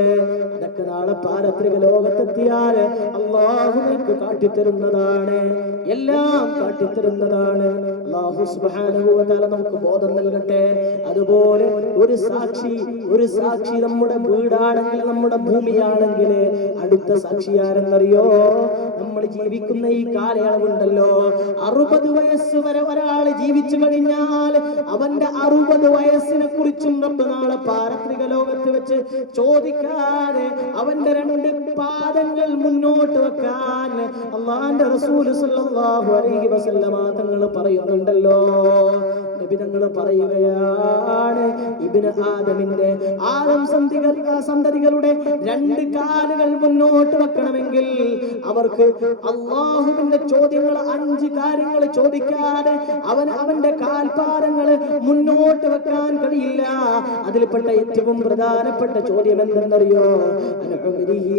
അതൊക്കെ നാളെ പാരത്രിക ലോകത്തെത്തിയാൽ അള്ളാഹു നിങ്ങൾക്ക് കാട്ടിത്തരുന്നതാണ്, എല്ലാം കാട്ടിത്തരുന്നതാണ്. അല്ലാഹു സുബ്ഹാനഹു വ തആല നമുക്ക് ബോധം നൽകട്ടെ. അതുപോലെ ഒരു സാക്ഷി നമ്മുടെ വീടാണെങ്കിൽ, നമ്മുടെ ഭൂമിയാണെങ്കിൽ, അടുത്ത സാക്ഷി ആരെന്നറിയോ? നമ്മൾ ജീവിക്കുന്ന ഈ കാലയളവുണ്ടല്ലോ, 60 വയസ്സ് വരെ ഒരാൾ ജീവിച്ചു കഴിഞ്ഞാൽ അവന്റെ 60 വയസ്സിനെ കുറിച്ചും റബ്ബ് നാളെ പാരത്രിക ലോകത്ത് വെച്ച് ചോദിക്കാതെ അവന്റെ 2 പാദങ്ങൾ മുന്നോട്ട് വെക്കാൻ അല്ലാഹുവിന്റെ റസൂൽ സല്ലല്ലാഹു അലൈഹി വസല്ലമ തങ്ങൾ പറയുന്നുണ്ടല്ലോ. നബി തങ്ങൾ പറയുകയാണ്, ഇബ്നു ആദം സന്തതികളുടെ 2 കാലുകൾ മുന്നോട്ട് വെക്കണമെങ്കിൽ അവർക്ക് അള്ളാഹുവിന്റെ ചോദ്യങ്ങൾ 5 കാര്യങ്ങൾ ചോദിക്കാതെ അവന്റെ കാൽപാദങ്ങൾ മുന്നോട്ട് വെക്കാൻ കഴിയില്ല. അതിൽപ്പെട്ട ഏറ്റവും പ്രധാനപ്പെട്ട ചോദ്യം എന്തെന്നറിയോ?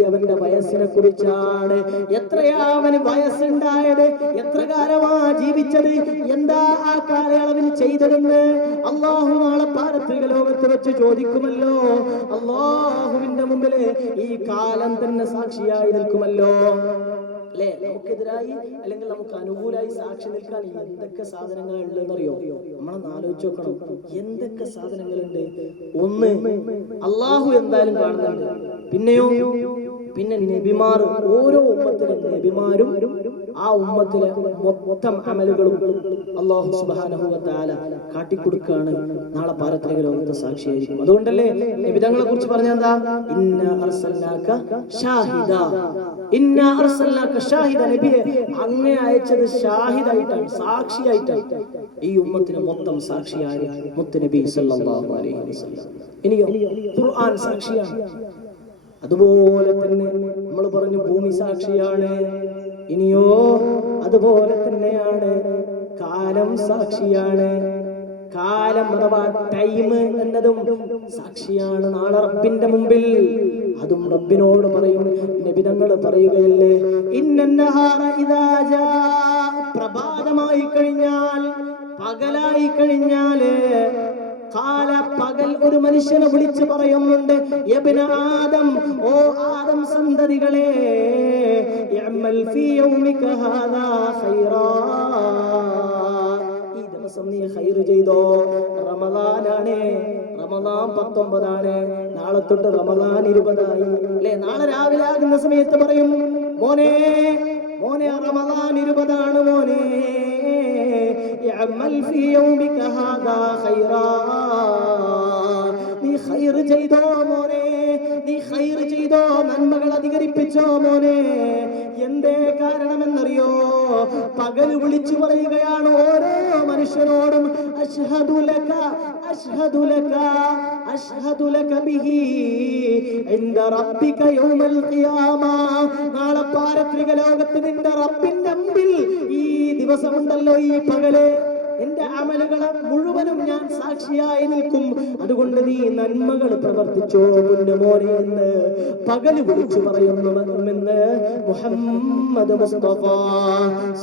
അവന്റെ വയസ്സിനെ കുറിച്ചാണ്. എത്രയാ അവന് വയസ്സുണ്ടായത്, എത്ര കാലമാ ജീവിച്ചത്, എന്താ ആ കാലയളവിൽ ചെയ്തതെന്ന് അള്ളാഹു നാളെ പാരത്രിക ലോകത്ത് വെച്ച് ചോദിക്കുമല്ലോ. അള്ളാഹുവിന്റെ മുമ്പിൽ ഈ കാലം തന്നെ സാക്ഷിയായി നിൽക്കുമല്ലോ. അല്ലെ, നമുക്കെതിരായി അല്ലെങ്കിൽ നമുക്ക് അനുകൂലമായി സാക്ഷി നിൽക്കാൻ എന്തൊക്കെ സാധനങ്ങൾ ഉണ്ടെന്നറിയോ? നമ്മളൊന്ന് ആലോചിച്ച് നോക്കണം, എന്തൊക്കെ സാധനങ്ങളുണ്ട്. ഒന്ന്, അള്ളാഹു എന്തായാലും കാണുന്നുണ്ട്. പിന്നെ നബിമാർ, ഓരോ ഉമ്മത്തിലെ നബിമാരും ആ ഉമ്മത്തിലെ മൊത്തം അമലുകളും അല്ലാഹു സുബ്ഹാനഹു വ തആല കാട്ടിക്കൊടുക്കുകയാണ്. നാളെ പാരത്രിക ലോകത്തെ സാക്ഷിയായിരിക്കും. അതുകൊണ്ടല്ലേ നബിതങ്ങളെ കുറിച്ച് പറഞ്ഞ എന്താ? ഇന്നാ അർസൽനാക ഷാഹിദ. നബിയെ അങ്ങേ അയച്ചത് ഷാഹിദായിട്ടാണ്, സാക്ഷിയായിട്ടാണ്. ഈ ഉമ്മത്തിന് മൊത്തം സാക്ഷിയായ മുത്ത് നബി സല്ലല്ലാഹു അലൈഹി വസല്ലം. ഇനിയോ ഖുർആൻ സാക്ഷിയാണ്. അതുപോലെ തന്നെ നമ്മൾ പറഞ്ഞു ഭൂമി സാക്ഷിയാണ്. ഇനിയോ അതുപോലെ തന്നെയാണ് കാലം സാക്ഷിയാണ്. കാലം അഥവാ ടൈം എന്നതും സാക്ഷിയാണ് നാളെ റബ്ബിന്റെ മുമ്പിൽ. അതും റബ്ബിനോട് പറയും. നബിതങ്ങൾ പറയുകയല്ലേ, ഇന്നന്നഹാറ ഇദാ ജാ, പ്രഭാതമായി കഴിഞ്ഞാൽ, പകലായി കഴിഞ്ഞാല്, പകൽ ഒരു മനുഷ്യനെ വിളിച്ച് പറയുന്നുണ്ട്, യബ്ന ആദം, ഓ ആദം സന്തതികളെ, യഅമൽ ഫീ യൗമിക ഹാദാ ഖൈറാ, ഈ ദിവസം നീ ഖൈർ ചെയ്തോ. റമദാനാണ്, റമദാൻ 19 ആണ്, നാളെ തൊട്ട് റമദാൻ 20 ആയി അല്ലേ? നാളെ രാവിലെ ആകുന്ന സമയത്ത് പറയും, മോനെ റമദാൻ 20 ആണ് മോനെ, യഅമൽ ഫീ യൗമിക ഹാദാ ഖൈറാ, നീ ഖൈർ ചെയ്തോ മോനെ, നീ ഖൈർ ചെയ്തോ, നന്മകൾ അധികരിപ്പിച്ചോ മോനെ. എന്തേ കാരണമെന്നറിയോ? പകല് വിളിച്ചു പറയുകയാണ് ഓരോ മനുഷ്യനോടും, അശ്ഹദു ലക അശ്ഹദു ലക അശ്ഹദു ലക ബിഹി ഇൻദ റബ്ബിക യൗമൽ ഖിയാമ, നാളെ പാരത്രിക ലോകത്ത് നിന്റെ റബ്ബിന്റെ മുമ്പിൽ ഈ ദിവസമുണ്ടല്ലോ, ഈ പകല്, എന്റെ അമലുകളെ മുഴുവനും ഞാൻ സാക്ഷിയായി നിൽക്കും. അതുകൊണ്ട് നീ നന്മകൾ പ്രവർത്തിച്ചോ പൊന്നുമോനെ എന്ന് പകല് വിളിച്ചു പറയുന്നുവെന്ന് മുഹമ്മദ് മുസ്തഫ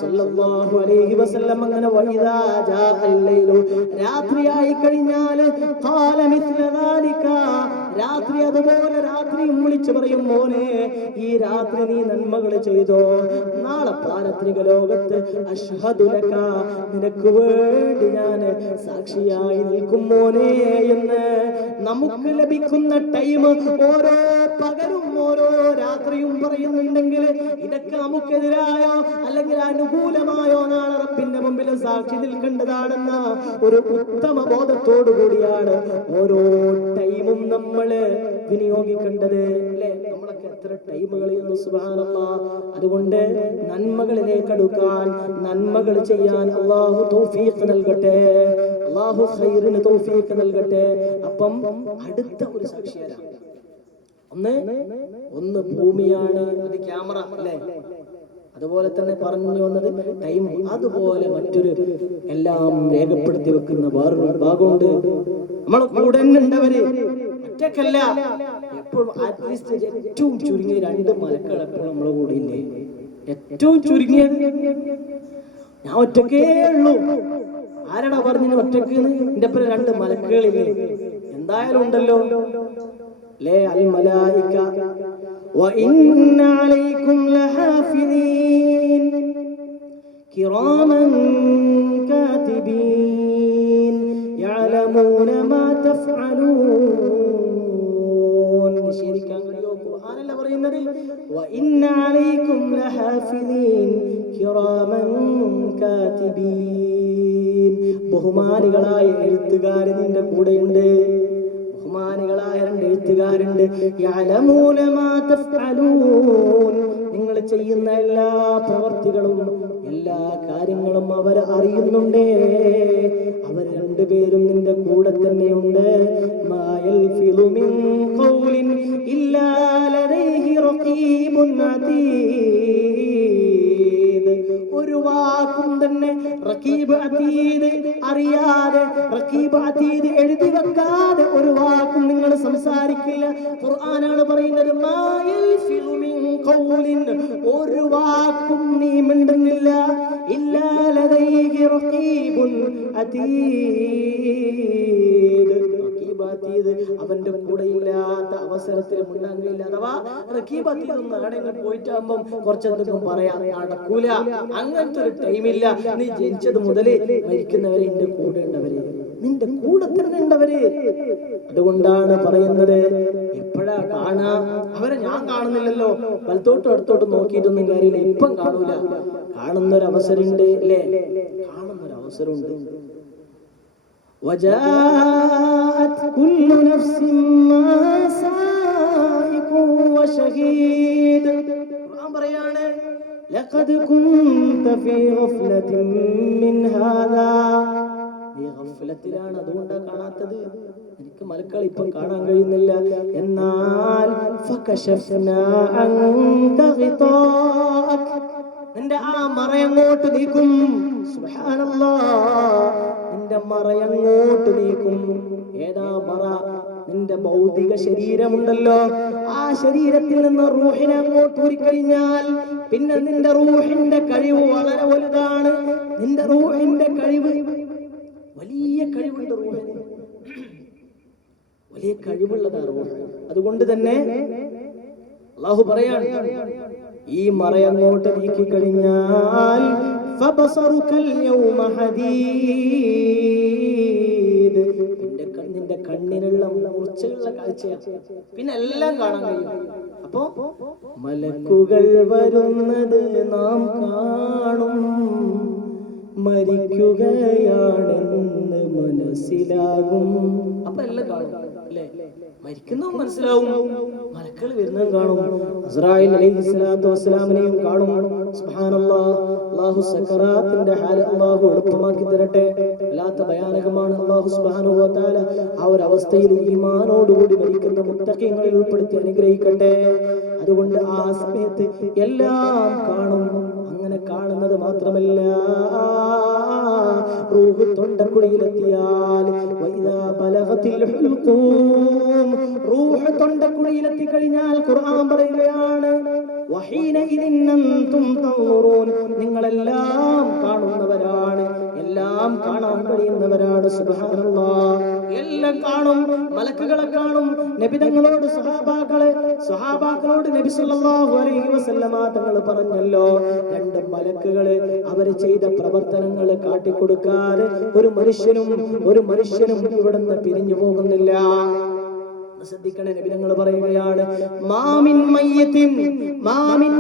സല്ലല്ലാഹു അലൈഹി വസല്ലം. അങ്ങനെ വഇദാ ജാഅൽ ലൈലു, രാത്രിയായി കഴിഞ്ഞാൽ, ഖാല മിസ്ല ദാലിക, രാത്രി അതുപോലെ രാത്രിയും വിളിച്ചു പറയും, മോനെ ഈ രാത്രി നീ നന്മകൾ ചെയ്തോ, നാളെ പാരത്രിക ലോകത്ത് അഷ്ഹദു ലക, നിനക്ക് വേണ്ടി ഞാൻ സാക്ഷിയായി നിൽക്കും മോനെ എന്ന് നമുക്ക് ലഭിക്കുന്ന ടൈം ഓരോ പകലും ഓരോ രാത്രിയും പറയുന്നുണ്ടെങ്കിൽ ഇതൊക്കെ നമുക്കെതിരായോ അല്ലെങ്കിൽ അനുകൂലമായോ നാളെ റബ്ബിന്റെ മുമ്പിൽ സാക്ഷി നിൽക്കേണ്ടതാണെന്ന ഒരു ഉത്തമ ബോധത്തോടു കൂടിയാണ് ഓരോ ടൈമും നമ്മൾ വിനിയോഗിക്കേണ്ടത്, അല്ലേ? നമ്മളൊക്കെ എത്ര ടൈമുകൾ ചെയ്യുന്നു, സുബ്ഹാനല്ലാഹ്. അതുകൊണ്ട് നന്മകളിലേക്ക് അടുക്കാൻ, നന്മകൾ ചെയ്യാൻ അല്ലാഹു തൗഫീഖ് നൽകട്ടെ, അല്ലാഹു ഖൈറിന് തൗഫീഖ് നൽകട്ടെ. അപ്പം അടുത്ത ഒരു സാക്ഷിയാരാണ്, ഒന്ന് ഭൂമിയാണ്, അത് ക്യാമറ, അല്ലേ? അതുപോലെ തന്നെ പറഞ്ഞു വന്നത് ടൈം, അതുപോലെ മറ്റൊരു എല്ലാം രേഖപ്പെടുത്തി വെക്കുന്ന വേറൊരു ഭാഗമുണ്ട്. നമ്മളെ കൂടെ ഉണ്ടവര് ഒറ്റക്കല്ല, എപ്പോഴും അറ്റ്ലീസ്റ്റ് ഏറ്റവും ചുരുങ്ങിയ 2 മലക്കൾ എപ്പോഴും നമ്മളെ കൂടെ ഇല്ലേ? ഏറ്റവും ചുരുങ്ങിയത് ഞാൻ ഒറ്റക്കേ ഉള്ളൂ. ആരാടാ പറഞ്ഞു ഒറ്റക്ക്? എന്റെ ഒപ്പം 2 മലക്കുകളില്ലേ? എന്തായാലും ഉണ്ടല്ലോ, ലേ അൽ മലായിക وإن عليكم لحافظين كراما كاتبين يعلمون ما تفعلون. ശരിക്കാൻ കഴിയോ? ഖുർആനല്ല പറയുന്നത്, وإن عليكم لحافظين كراما كاتبين. ബഹുമാനികളായ എഴുത്തുകാർ നിന്റെ കൂടെയുണ്ട്, ബഹുമാനികളായ 2 എഴുത്തുകാരുണ്ട്. യഅലമൂന മാ തഫ്അലൂൻ, നിങ്ങൾ ചെയ്യുന്ന എല്ലാ പ്രവർത്തികളും എല്ലാ കാര്യങ്ങളും അവർ അറിയുന്നുണ്ട്. അവർ 2 പേരും നിന്റെ കൂടെ തന്നെയുണ്ട്. മാ യൽഫിളു മിൻ ഖൗലിൻ ഇല്ലാ ലദൈഹി റഖീബുൻ അതീദ്. ഒരു വാക്കും തന്നെ റഖീബ് അതീദ് അറിയാതെ, റഖീബ് അതീദ് എഴുതി വെക്കാതെ ഒരു വാക്കും നിങ്ങൾ സംസാരിക്കില്ല. ഖുർആനാണ് പറയുന്നത്, മാ യൽഫിളു മിൻ ഖൗലിൻ, ഒരു വാക്കും നീ മിണ്ടുന്നില്ല, ഇല്ലാ ലദൈഹി റഖീബുൻ അതീദ്. റഖീബ് അതീദ് അവന്റെ കൂടെ ഇല്ലാത്ത അവസരത്തിൽ മിണ്ടാൻ കഴിയില്ല. അഥവാ റഖീബ് അതീദ് ഒന്ന് ആടെങ്കിലും പോയിട്ടാകുമ്പം കുറച്ചെന്തെങ്കിലും പറയാൻ നടക്കൂല. അങ്ങനത്തെ ഒരു ടൈമില്ല. നീ ജനിച്ചത് മുതലേ മരിക്കുന്നവരെ നിന്റെ കൂടെ ഉണ്ടവര്, നിന്റെ കൂടെ തന്നെ ഉണ്ടവര്. അതുകൊണ്ടാണ് പറയുന്നത്, എപ്പോഴാ കാണാ അവരെ? ഞാൻ കാണുന്നില്ലല്ലോ, വലത്തോട്ടും അടുത്തോട്ടും നോക്കിയിട്ടൊന്നും കാര്യമില്ല, ഇപ്പം കാണൂല. കാണുന്നൊരവസരമുണ്ട്, അല്ലേ? കാണുന്നൊരവസരമുണ്ട്. وجاءت كل نفس ما سائق وشهيد. ഖുർആൻ പറയാണ്, لقد كنت في غفلة من هذا. നീ ഗഫലത്തിലാണ്, അതുകൊണ്ടാണ് കാണാത്തത്. എനിക്ക് മലക്കൾ ഇപ്പം കാണാൻ കഴിയുന്നില്ല. എന്നാൽ ഫകശഫ്നാ അൻക ഗിതാഅക, നിന്റെ ആ മറയങ്ങോട്ട് നീക്കും. സുബ്ഹാനല്ലാഹ്, നിന്റെ മറയങ്ങോട്ട് നീക്കും. ഏതാ മറ? നിന്റെ ഭൗതിക ശരീരമുണ്ടല്ലോ, ആ ശരീരത്തിൽ നിന്ന് റൂഹിനെ അങ്ങോട്ട് ഊരിക്കഴിഞ്ഞാൽ പിന്നെ നിന്റെ റൂഹിന്റെ കഴിവ് വളരെ വലുതാണ്. നിന്റെ റൂഹിന്റെ കഴിവ്, വലിയ കഴിവുണ്ട് റൂഹിന്, വലിയ കഴിവുള്ളതാണ് റൂഹ്. അതുകൊണ്ട് തന്നെ അല്ലാഹു പറയാണ്, ഈ മറയങ്ങോട്ട് നീക്കി കഴിഞ്ഞാൽ ഫബസറുകൽ യൗമ ഹദീദ്, നിന്റെ കണ്ണിനുള്ള മൂർച്ചയുള്ള കാഴ്ചയാണ്, പിന്നെ എല്ലാം കാണാൻ കഴിയും. അപ്പോ മലക്കുകൾ വരുന്നത് നാം കാണും, മരിക്കുകയാണെന്ന് മനസ്സിലാകും. അപ്പൊ എല്ലാം കാണും, അല്ലേ? മരിക്കുന്നതും മനസ്സിലാവും, മലക്കൾ വരുന്നതും കാണും, അസ്രായീൽ അലൈഹിസ്സലാത്തു വസ്സലാമിനെയും കാണും. സുബ്ഹാനല്ലാഹ്, അല്ലാഹു സക്കറാത്തിന്റെ ഹാൽ അല്ലാഹു എളുപ്പമാക്കി തരട്ടെ. വല്ലാത്ത ഭയാനകമാണ്. അല്ലാഹു സുബ്ഹാനഹു വ തആല ആ ഒരു അവസ്ഥയിൽ ഈമാനോടുകൂടി മരിക്കുന്ന മുത്തഖീങ്ങളിൽ ഉൾപ്പെടുത്തി അനുഗ്രഹിക്കട്ടെ. അതുകൊണ്ട് ആ സമയത്ത് എല്ലാം കാണും. അങ്ങനെ കാണുന്നത് മാത്രമല്ല, റൂഹ് തൊണ്ടക്കുഴിയിലെത്തിയാൽ വഇദാ ബലഗത്തിൽ ഹുൽഖൂം, റൂഹ് തൊണ്ടക്കുഴിയിലെത്തി കഴിഞ്ഞാൽ ഖുർആൻ പറയുകയാണ്, വഹീന ഇദിൻ അൻതും തൻദുറൂൻ, നിങ്ങളെല്ലാം കാണുന്നവരാണ്. എല്ലാം കാണാൻ കഴിയുന്നവരാണ്. സുബ്ഹാനല്ലാഹ്. എല്ലാം കാണും, മലക്കുകളെ കാണും. നബി തങ്ങളോട് സ്വഹാബാക്കളോട് നബി സല്ലല്ലാഹു അലൈഹി വസല്ലമ തങ്ങൾ പറഞ്ഞല്ലോ, രണ്ട് മലക്കുകള് അവര് ചെയ്ത പ്രവർത്തനങ്ങൾ കാട്ടിക്കൊടുക്കാതെ ഒരു മനുഷ്യനും ഇവിടുന്ന് പിരിഞ്ഞു പോകുന്നില്ല. ശ്രദ്ധിക്കണേ, നബി തങ്ങൾ പറയുകയാണ്, മാമിൻ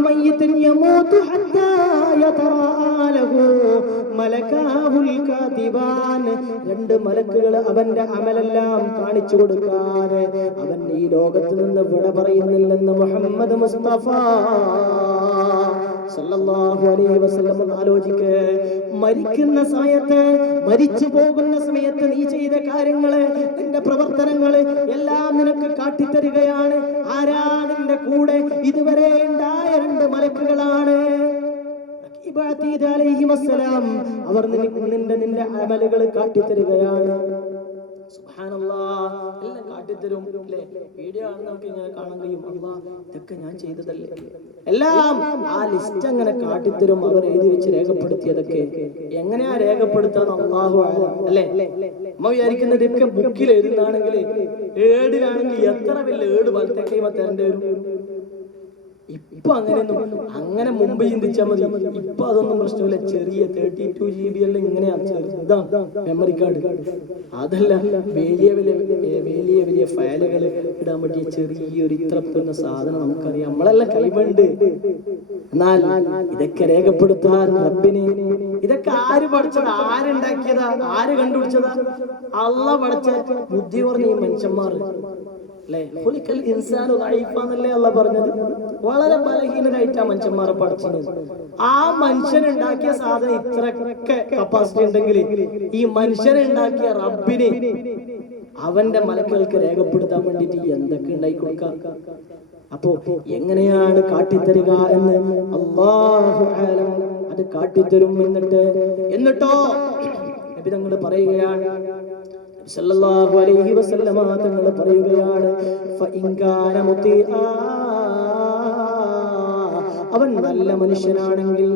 മയ്യിത്തിൻ യമൂതു ഹത്താ യതറാലഹു മലകാഹുൽ കാതിബാൻ. രണ്ട് മലക്കുകൾ അവന്റെ അമലെല്ലാം കാണിച്ചു കൊടുക്കാതെ അവൻ ഈ ലോകത്ത് നിന്ന് വിട പറയുന്നില്ലെന്ന് മുഹമ്മദ് മുസ്തഫ സല്ലല്ലാഹു അലൈഹി വസല്ലം. ആലോചിക്ക്, മരിക്കുന്ന സമയത്ത്, മരിച്ചു പോകുന്ന സമയത്ത് നീ ചെയ്ത കാര്യങ്ങള്, നിന്റെ പ്രവർത്തനങ്ങള് എല്ലാം നിനക്ക് കാട്ടിത്തരികയാണ്. ആരാ നിന്റെ കൂടെ? ഇതുവരെ ഉണ്ടായ രണ്ട് മലക്കുകളാണ്. അവർ നിന്റെ അമലുകൾ കാട്ടിത്തരികയാണ്. സുബ്ഹാനല്ലാഹ്. എല്ലാം കാട്ടിത്തരും അല്ലേ? വീഡിയോ ആണ് നമുക്ക് ഇങ്ങനെ കാണാൻ കഴിയും. അല്ലാഹ്, ഇതൊക്കെ ഞാൻ ചെയ്തതല്ലേ, എല്ലാം ആ ലിസ്റ്റ് അങ്ങനെ കാട്ടിത്തരും. അവർ എഴുതി വെച്ച് രേഖപ്പെടുത്തിയതൊക്കെ എങ്ങനെയാ രേഖപ്പെടുത്താൻ അല്ലാഹു അലം അല്ലേ? നമ്മൾ വിചാരിക്കുന്നത് ഇതൊക്കെ ബുക്കിൽ എഴുതുന്നതാണെങ്കിൽ, ഏടിലാണെങ്കിൽ എത്ര വലിയ ഏട് വലത്തേക്കൈമ തരേണ്ടി വരും. ഇപ്പൊ അങ്ങനെ മുമ്പ് ചിന്തിച്ചാൽ മതി. ഇപ്പൊ അതൊന്നും പ്രശ്നമില്ല. ചെറിയ 32 GB എല്ലാം ഇങ്ങനെയാ, ചെറുതാണ് മെമ്മറി കാർഡ്. അതല്ല, വലിയ വലിയ ഫയലുകൾ ഇടാൻ പറ്റിയ ചെറിയൊരു ഇത്രപ്പെടുന്ന സാധനം നമുക്കറിയാം. നമ്മളെല്ലാം കൈവുണ്ട്. എന്നാൽ ഇതൊക്കെ രേഖപ്പെടുത്താൻ റബ്ബിന്, ഇതൊക്കെ ആര് പഠിച്ചതാ? ആരുണ്ടാക്കിയതാ? ആര് കണ്ടുപിടിച്ചതാ? അള്ളാഹ് പഠിച്ച ബുദ്ധി പറഞ്ഞ ഈ മനുഷ്യന്മാർ അല്ലേ? ഖുലിഖൽ ഇൻസാനു ദഈഫാന്നല്ലേ അള്ളാഹ് പറഞ്ഞത്? വളരെ ബലഹീനരായിട്ടാ മനുഷ്യന്മാരെ പഠിച്ചത്. ആ മനുഷ്യനുണ്ടാക്കിയ സാധനം ഇത്രയൊക്കെ കപ്പാസിറ്റി ഉണ്ടെങ്കിൽ ഈ മനുഷ്യനുണ്ടാക്കിയ റബ്ബിന് അവന്റെ മലക്കുകൾക്ക് രേഖപ്പെടുത്താൻ വേണ്ടിട്ട് എന്തൊക്കെ ഉണ്ടായി കൊടുക്കാം. അപ്പോ എങ്ങനെയാണ് കാട്ടിത്തരിക എന്ന് അല്ലാഹു അലം. അത് കാട്ടിത്തരും. എന്നിട്ടോ നബി തങ്ങൾ പറയുകയാണ്, സല്ലല്ലാഹു അലൈഹി വസല്ലമ തങ്ങൾ പറയുകയാണ്, ഫഇൻ കാന മുതിആ, അവൻ നല്ല മനുഷ്യനാണെങ്കിൽ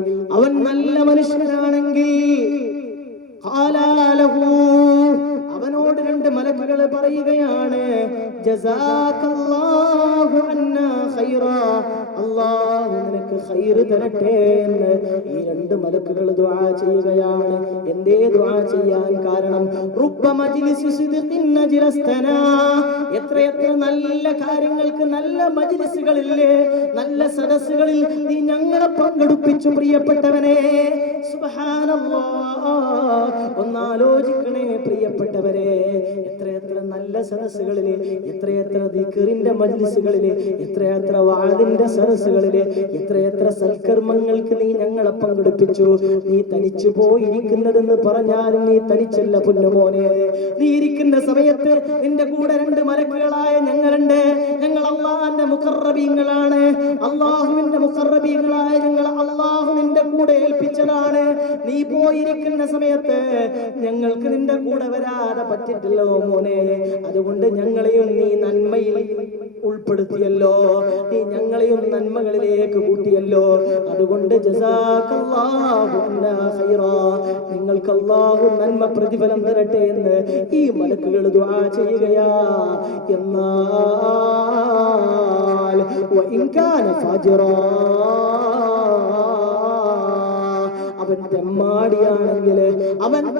അവനോട് രണ്ട് മലക്കുകൾ പറയുകയാണ്, ജസാകല്ലാഹു അന്നാ ഖൈറാ, അല്ലാഹു നിനക്ക് ഖൈർ തരട്ടെ എന്ന് ഈ രണ്ട് മലക്കുകൾ ദുആ ചെയ്യുകയാണ്. എന്തേ ദുആ ചെയ്യാൻ കാരണം? റുബ്ബ മജ്ലിസി സിദ്ഖിൻ നജ്ലസ്തനാ, എത്രയെത്ര നല്ല കാര്യങ്ങൾക്ക്, നല്ല മജ്ലിസുകളില്ലേ, നല്ല സദസ്സുകളിൽ നീ ഞങ്ങളെ പങ്കെടുപ്പിച്ചു പ്രിയപ്പെട്ടവനെ. സുബ്ഹാനല്ലാഹ്. ഒന്നാലോചിക്കണേ പ്രിയപ്പെട്ടവരെ, എത്രയെത്ര നല്ല സദസ്സുകളില്, എത്രയെത്ര ദിക്റിന്റെ മജ്ലിസുകളില്, എത്രയെത്ര വാദിന്റെ സദസ്സുകളില്, എത്രയെത്ര സൽക്കർമ്മങ്ങൾക്ക് നീ ഞങ്ങളെ പങ്കെടുപ്പിച്ചു. നീ തനിച്ചു പോയിരിക്കുന്നതെന്ന് പറഞ്ഞാലും നീ തനിച്ചല്ല പൊന്നുമോനെ. നീ ഇരിക്കുന്ന സമയത്ത് നിന്റെ കൂടെ രണ്ട് മലക്കുകളായ ഞങ്ങളുണ്ട്. ഞങ്ങൾ അല്ലാഹുവിന്റെ മുഖറബീങ്ങളാണ്. അല്ലാഹുവിന്റെ മുഖറബീങ്ങളായ ഞങ്ങൾ അല്ലാഹു നിന്റെ കൂടെ ഏൽപ്പിച്ചതാണ്. നീ പോയിരിക്കുന്ന സമയത്ത് ഞങ്ങൾക്ക് നിന്റെ കൂടെ വരാതെ പറ്റില്ലല്ലോ മോനെ. അതുകൊണ്ട് ഞങ്ങളെയും നീ നന്മയിൽ ഉൾപ്പെടുത്തിയല്ലോ, നീ ഞങ്ങളെയും നന്മകളിലേക്ക് കൂട്ടിയല്ലോ. അതുകൊണ്ട് ജസാകല്ലാഹു അന്നാ ഖൈറാ, നിങ്ങൾക്ക് അല്ലാഹു നന്മ പ്രതിഫലം തരട്ടെ എന്ന് ഈ മലക്കുകൾ ദുആ ചെയ്യുകയാ. എന്നാൽ വഇൻ കാന ഫാജിറാ, അവൻ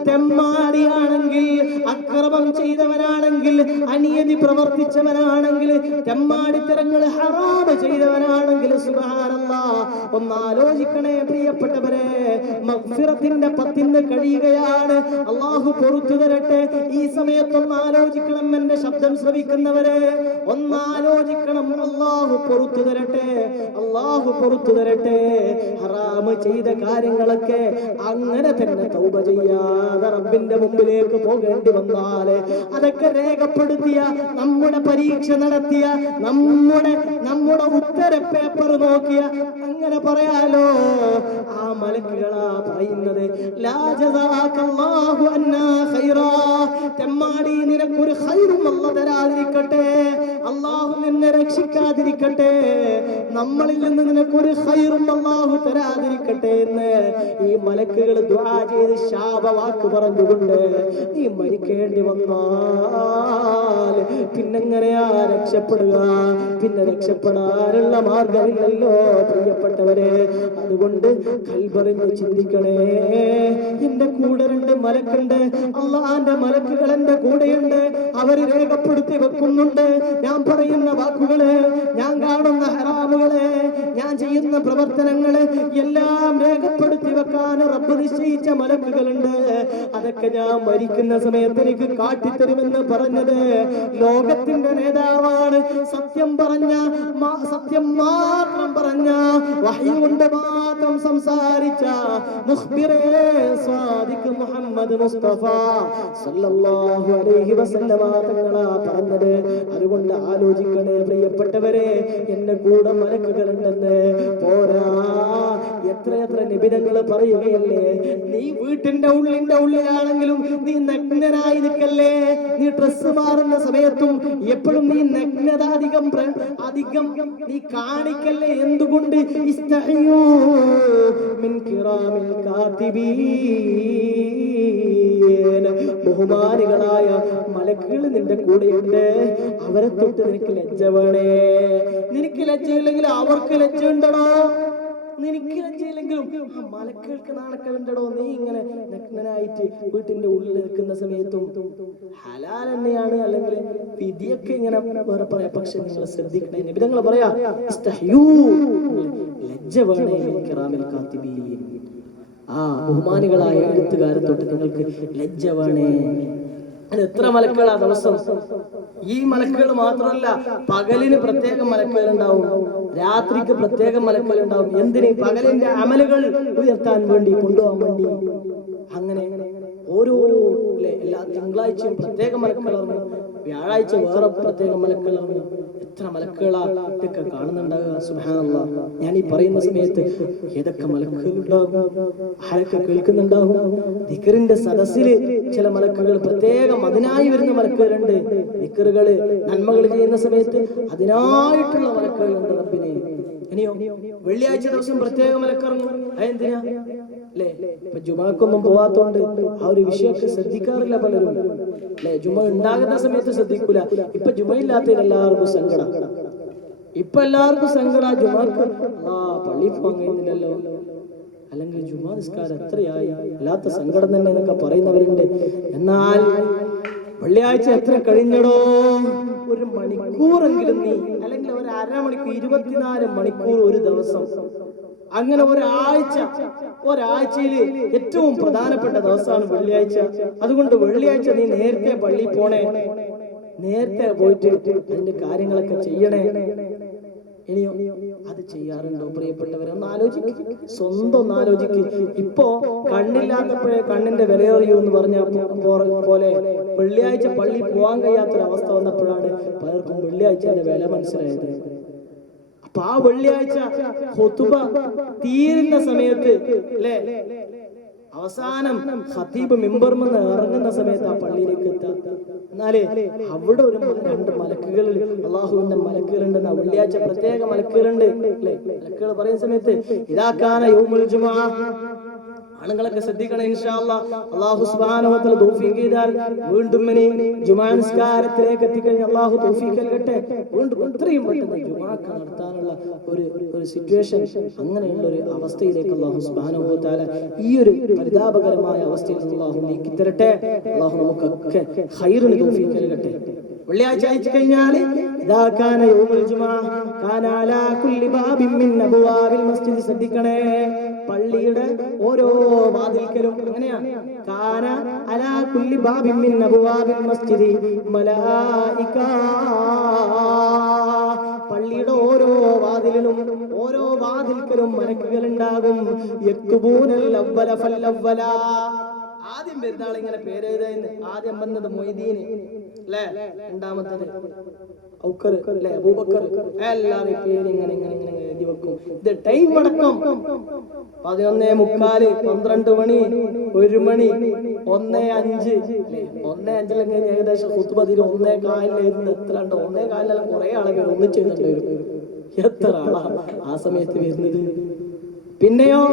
തെമ്മാടിയാണെങ്കിൽ, അക്രമം ചെയ്തവനാണെങ്കിൽ, അനീതി പ്രവർത്തിച്ചവനാണെങ്കിൽ, തെമ്മാടിത്തരങ്ങൾ ഹറാമ് ചെയ്തവനാണെങ്കിൽ, സുബ്ഹാനല്ലാഹ്, ഒന്നാലോചിക്കണേ പ്രിയപ്പെട്ടവരെ. മഗ്ഫിറത്തിന്റെ 10 കഴിയുകയാണ്. അല്ലാഹു പൊറുത്തു തരട്ടെ. ഈ സമയത്തൊന്ന് ആലോചിക്കണം, എന്റെ ശബ്ദം ശ്രവിക്കുന്നവരെ ഒന്നാലോചിക്കണം. അല്ലാഹു പൊറുത്തു തരട്ടെ, അല്ലാഹു പൊറുത്തു തരട്ടെ. ഹറാമ് ചെയ്ത കാര്യങ്ങളൊക്കെ അങ്ങനെ തന്നെ തൗബ ചെയ്യാതെ റബ്ബിന്റെ മുമ്പിലേക്ക് പോകേണ്ടി വന്നാല്, അതൊക്കെ രേഖപ്പെടുത്തിയ, നമ്മുടെ പരീക്ഷ നടത്തിയ, നമ്മുടെ ഉത്തര പേപ്പർ നോക്കിയ, അങ്ങനെ പറയാലോ, ആ മലക്കുകളാ പറയുന്നത്, ലാ ജസാകല്ലാഹു അന്നാ ഖൈറാ, തെമ്മാടി നിനക്കൊരു ഖൈറും അല്ലാഹു തരാതിരിക്കട്ടെ, അല്ലാഹു നിന്നെ രക്ഷിക്കാതിരിക്കട്ടെ, നമ്മളിൽ നിന്ന് നിനക്കൊരു ഖൈറും അല്ലാഹു തരാതിരിക്കട്ടെ എന്ന് ഈ മലക്കുകൾ ദുആ ചെയ്ത് ശാപവാക്ക് പറഞ്ഞുകൊണ്ട് നീ മരിക്കേണ്ടി വന്നാൽ പിന്നെങ്ങനെയാ രക്ഷപ്പെടുക? പിന്നെ രക്ഷപ്പെടാനുള്ള മാർഗമില്ലല്ലോ പ്രിയപ്പെട്ടവരെ. അതുകൊണ്ട് കൽബറിഞ്ഞ് ചിന്തിക്കണേ. എന്റെ കൂടെ 2 മലക്കുണ്ട്, അള്ളാന്റെ മലക്കുകൾ എന്റെ കൂടെയുണ്ട്. അവര് രേഖപ്പെടുത്തി വെക്കുന്നുണ്ട് ഞാൻ പറയുന്ന വാക്കുകള്, ഞാൻ കാണുന്ന ഹറാമുകള്, ഞാൻ ചെയ്യുന്ന പ്രവർത്തനങ്ങള് എല്ലാം രേഖപ്പെടുത്തി വെക്കാൻ റബ്ബ് നിശ്ചയിച്ച മലക്കുകളുണ്ട്. അതൊക്കെ ഞാൻ മരിക്കുന്ന സമയത്ത് എനിക്ക് കാട്ടിത്തരുമെന്ന് പറഞ്ഞത് ലോകത്തിന്റെ നേതാവാണ്. സത്യം മാത്രം പറഞ്ഞ വഹ്യ് കൊണ്ട് മാത്രം സംസാരിച്ച മുഖ്ബിറേ സ്വാദിഖ് മുഹമ്മദ് മുസ്തഫ സല്ലല്ലാഹു അലൈഹി വസല്ലമ തങ്ങളാ പറഞ്ഞത്. അതുകൊണ്ട് ആലോചിക്കണേ പ്രിയപ്പെട്ടവരെ, എന്റെ കൂടെ മലക്കുകളുണ്ടെന്ന്. പോരാ, എത്രയെത്ര നിബിധങ്ങൾ പറയുകയല്ലേ, നീ വീട്ടിന്റെ ഉള്ളിലാണെങ്കിലും നീ നഗ്നനായി നിൽക്കല്ലേ, നീ ഡ്രസ് മാറുന്ന സമയത്തും എപ്പോഴും നീ നഗ്നത അധികം നീ കാണിക്കല്ലേ. എന്തുകൊണ്ട്? ഇസ്തഹിയൂ മിൻ കിറാമിൽ കാതിബീൻ, ബഹുമാനികളായ മലക്കുകൾ നിന്റെ കൂടെയുണ്ട്. അവരെ തൊട്ട് നിനക്ക് ലജ്ജ വേണേ. നിനക്ക് ലജ്ജയില്ലെങ്കിൽ അവർക്ക് ലജ്ജ ഉണ്ടോ? നിനക്ക് ലജ്ജയില്ലെങ്കിലും ആ മലക്കുകൾക്ക് നാണക്കേടുണ്ടോ? നീ ഇങ്ങനെ നഗ്നനായിട്ട് വീട്ടിന്റെ ഉള്ളിൽ നിൽക്കുന്ന സമയത്തും ഹലാൽ തന്നെയാണ്, അല്ലെങ്കിൽ വിധിയൊക്കെ ഇങ്ങനെ വേറെ പറയാം. പക്ഷെ നിങ്ങൾ ശ്രദ്ധിക്കണേ, നിബിധങ്ങൾ പറയാ ലജ്ജ വേണേ കിറാമിൽ കാത്തിബീൻ, ആ ബഹുമാനികളായ എഴുത്തുകാരെ തൊട്ട് നിങ്ങൾക്ക് ലജ്ജ വേണേ. എത്ര മലക്കുകളാ ദിവസം? ഈ മലക്കുകൾ മാത്രമല്ല, പകലിന് പ്രത്യേക മലക്കുകൾ ഉണ്ടാവും, രാത്രിക്ക് പ്രത്യേക മലക്കുകൾ ഉണ്ടാവും. എന്തിന്? പകലിന്റെ അമലുകൾ ഉയർത്താൻ വേണ്ടി, കൊണ്ടുപോകാൻ വേണ്ടി. അങ്ങനെ ഓരോ എല്ലാ തിങ്കളാഴ്ചയും പ്രത്യേക മലക്കുകൾ ഇറങ്ങും, വ്യാഴാഴ്ച വേറെ പ്രത്യേക മലക്കുകൾ ഇറങ്ങും. എത്ര മലക്കുകളാ ഇതൊക്കെ കാണുന്നുണ്ടാകുക. സുബ്ഹാനല്ലാഹ്, ഞാൻ ഈ പറയുന്ന സമയത്ത് ഏതൊക്കെ മലക്കുകൾ ഉണ്ടാകും, ആരൊക്കെ കേൾക്കുന്നുണ്ടാകും. ദിക്റിന്റെ സദസ്സില് ചില മലക്കുകൾ പ്രത്യേകം അതിനായി വരുന്ന മലക്കുകളുണ്ട്. ദിക്റുകള് നന്മകൾ ചെയ്യുന്ന സമയത്ത് അതിനായിട്ടുള്ള മലക്കുകളുണ്ട് റബ്ബിന്. ഇനിയോ വെള്ളിയാഴ്ച ദിവസം പ്രത്യേക മലക്കിറങ്ങും. അതെന്തിനാ അല്ലേ? ഇപ്പൊ ജുമാക്കൊന്നും പോവാത്തോണ്ട് ആ ഒരു വിഷയമൊക്കെ ശ്രദ്ധിക്കാറില്ല പലരും അല്ലെ. ജുമ ഉണ്ടാകുന്ന സമയത്ത് ശ്രദ്ധിക്കൂല. ഇപ്പൊ ജുമയില്ലാത്തതിന് എല്ലാവർക്കും സങ്കടം. ജുമാക്ക് പള്ളിയിൽ പോകാൻ കഴിയുന്നില്ലല്ലോ, അല്ലെങ്കിൽ ജുമാ നിസ്കാരം എത്രയായി, അല്ലാത്ത സങ്കടം തന്നെ എന്നൊക്കെ പറയുന്നവരുണ്ട്. എന്നാൽ വെള്ളിയാഴ്ച എത്ര കഴിഞ്ഞടോ? 1 മണിക്കൂറെങ്കിലും നീ, അല്ലെങ്കിൽ ഒരു അരമണിക്കൂർ, 24 മണിക്കൂർ ഒരു ദിവസം, അങ്ങനെ ഒരാഴ്ചയിൽ ഏറ്റവും പ്രധാനപ്പെട്ട ദിവസമാണ് വെള്ളിയാഴ്ച. അതുകൊണ്ട് വെള്ളിയാഴ്ച നീ നേരത്തെ പള്ളിയിൽ പോണേ, നേരത്തെ പോയിട്ട് അതിന്റെ കാര്യങ്ങളൊക്കെ ചെയ്യണേ. ഇനിയോ അത് ചെയ്യാറുണ്ടോ പ്രിയപ്പെട്ടവരെ? ഒന്ന് ആലോചിക്കും, സ്വന്തം ഒന്ന് ആലോചിക്കും. ഇപ്പോ കണ്ണില്ലാത്തപ്പോഴേ കണ്ണിന്റെ വിലയറിയൂ എന്ന് പറഞ്ഞ പോലെ വെള്ളിയാഴ്ച പള്ളി പോകാൻ കഴിയാത്തൊരവസ്ഥ വന്നപ്പോഴാണ് പലർക്കും വെള്ളിയാഴ്ചന്റെ വില മനസ്സിലായത്. അപ്പൊ ആ വെള്ളിയാഴ്ച ഖുതുബ തീരുന്ന സമയത്ത് അല്ലേ, അവസാനം ഖതീബ് മിമ്പർമെന്ന് ഇറങ്ങുന്ന സമയത്ത് ആ പള്ളിയിലേക്ക് എത്താം. എന്നാലേ അവിടെ ഒരു 2 മലക്കുകൾ, അള്ളാഹുവിന്റെ മലക്കുകളുണ്ടെന്ന്, വെള്ളിയാഴ്ച പ്രത്യേക മലക്കുകളുണ്ട് അല്ലെ. മലക്കുകൾ പറയുന്ന സമയത്ത് ഇദാകാന യൗമുൽ ജുമുഅ, ആണുങ്ങളൊക്കെ ശ്രദ്ധിക്കണം. ഇൻഷാ അല്ലാഹ് അല്ലാഹു സുബ്ഹാനഹു വ തആല തൗഫീഖ് ചെയ്താൽ വീണ്ടും ഇനി ജുമാ നിസ്കാരത്തിലേക്ക് എത്തിക്കഴിഞ്ഞാൽ അല്ലാഹു തൗഫീഖ് നൽകട്ടെ. വീണ്ടും എത്രയും പെട്ടെന്ന് ജുമാക്ക് നടത്താനുള്ള ഒരു സിറ്റുവേഷൻ, അങ്ങനെയുള്ള ഒരു അവസ്ഥയിലേക്ക് അല്ലാഹു സുബ്ഹാനഹു വ തആല ഈ ഒരു പരിതാപകരമായ അവസ്ഥയിൽ നിന്ന് അല്ലാഹു നീക്കി തരട്ടെ. അല്ലാഹു നമുക്കൊക്കെ ഖൈറിന് തൗഫീഖ് നൽകട്ടെ. വെള്ളിയാഴ്ച അയച്ചു കഴിഞ്ഞാൽ ഇദാ കാന യൗമുൽ ജുമുഅ കാന അലാ കുല്ലി ബാബിൻ മിൻ അബ്വാബിൽ മസ്ജിദ്, ശ്രദ്ധിക്കണേ, പള്ളിയുടെ ഓരോ വാതിൽക്കലും അങ്ങനെയാ, കാന അലാ കുല്ലി ബാബിൻ മിൻ അബ്വാബിൽ മസ്ജിദി മലായിക, പള്ളിയുടെ ഓരോ വാതിൽക്കലും മലക്കുകൾ ഉണ്ടാകും. യക്തുബൂനൽ അവ്വല ഫൽ അവ്വല, ആദ്യം പെരുന്നാൾ ഇങ്ങനെ പേരെഴുതുന്ന ആദ്യം വന്നത് മൊയ്തീന് അല്ലേ, രണ്ടാമത്തത് ഔക്കർ അല്ലേ, അബൂബക്കർ, എല്ലാവരും പേര് ഇങ്ങനെ ഇങ്ങനെ ഇങ്ങനെ എഴുതി വെക്കും. ഇത് ടൈം അടക്കം 11:45, 12 മണി, 1 മണി, 1:05 അല്ലേ, 1:05 ഏകദേശം ഖുത്ബയിൽ 1:15 എഴുതുന്നത് എത്ര ഉണ്ട്? 1:15 കുറെ ആളുകൾ ഒന്നിച്ചെഴുതേണ്ടി വരും. എത്ര ആളാ ആ സമയത്ത് വരുന്നത്? പിന്നെയോ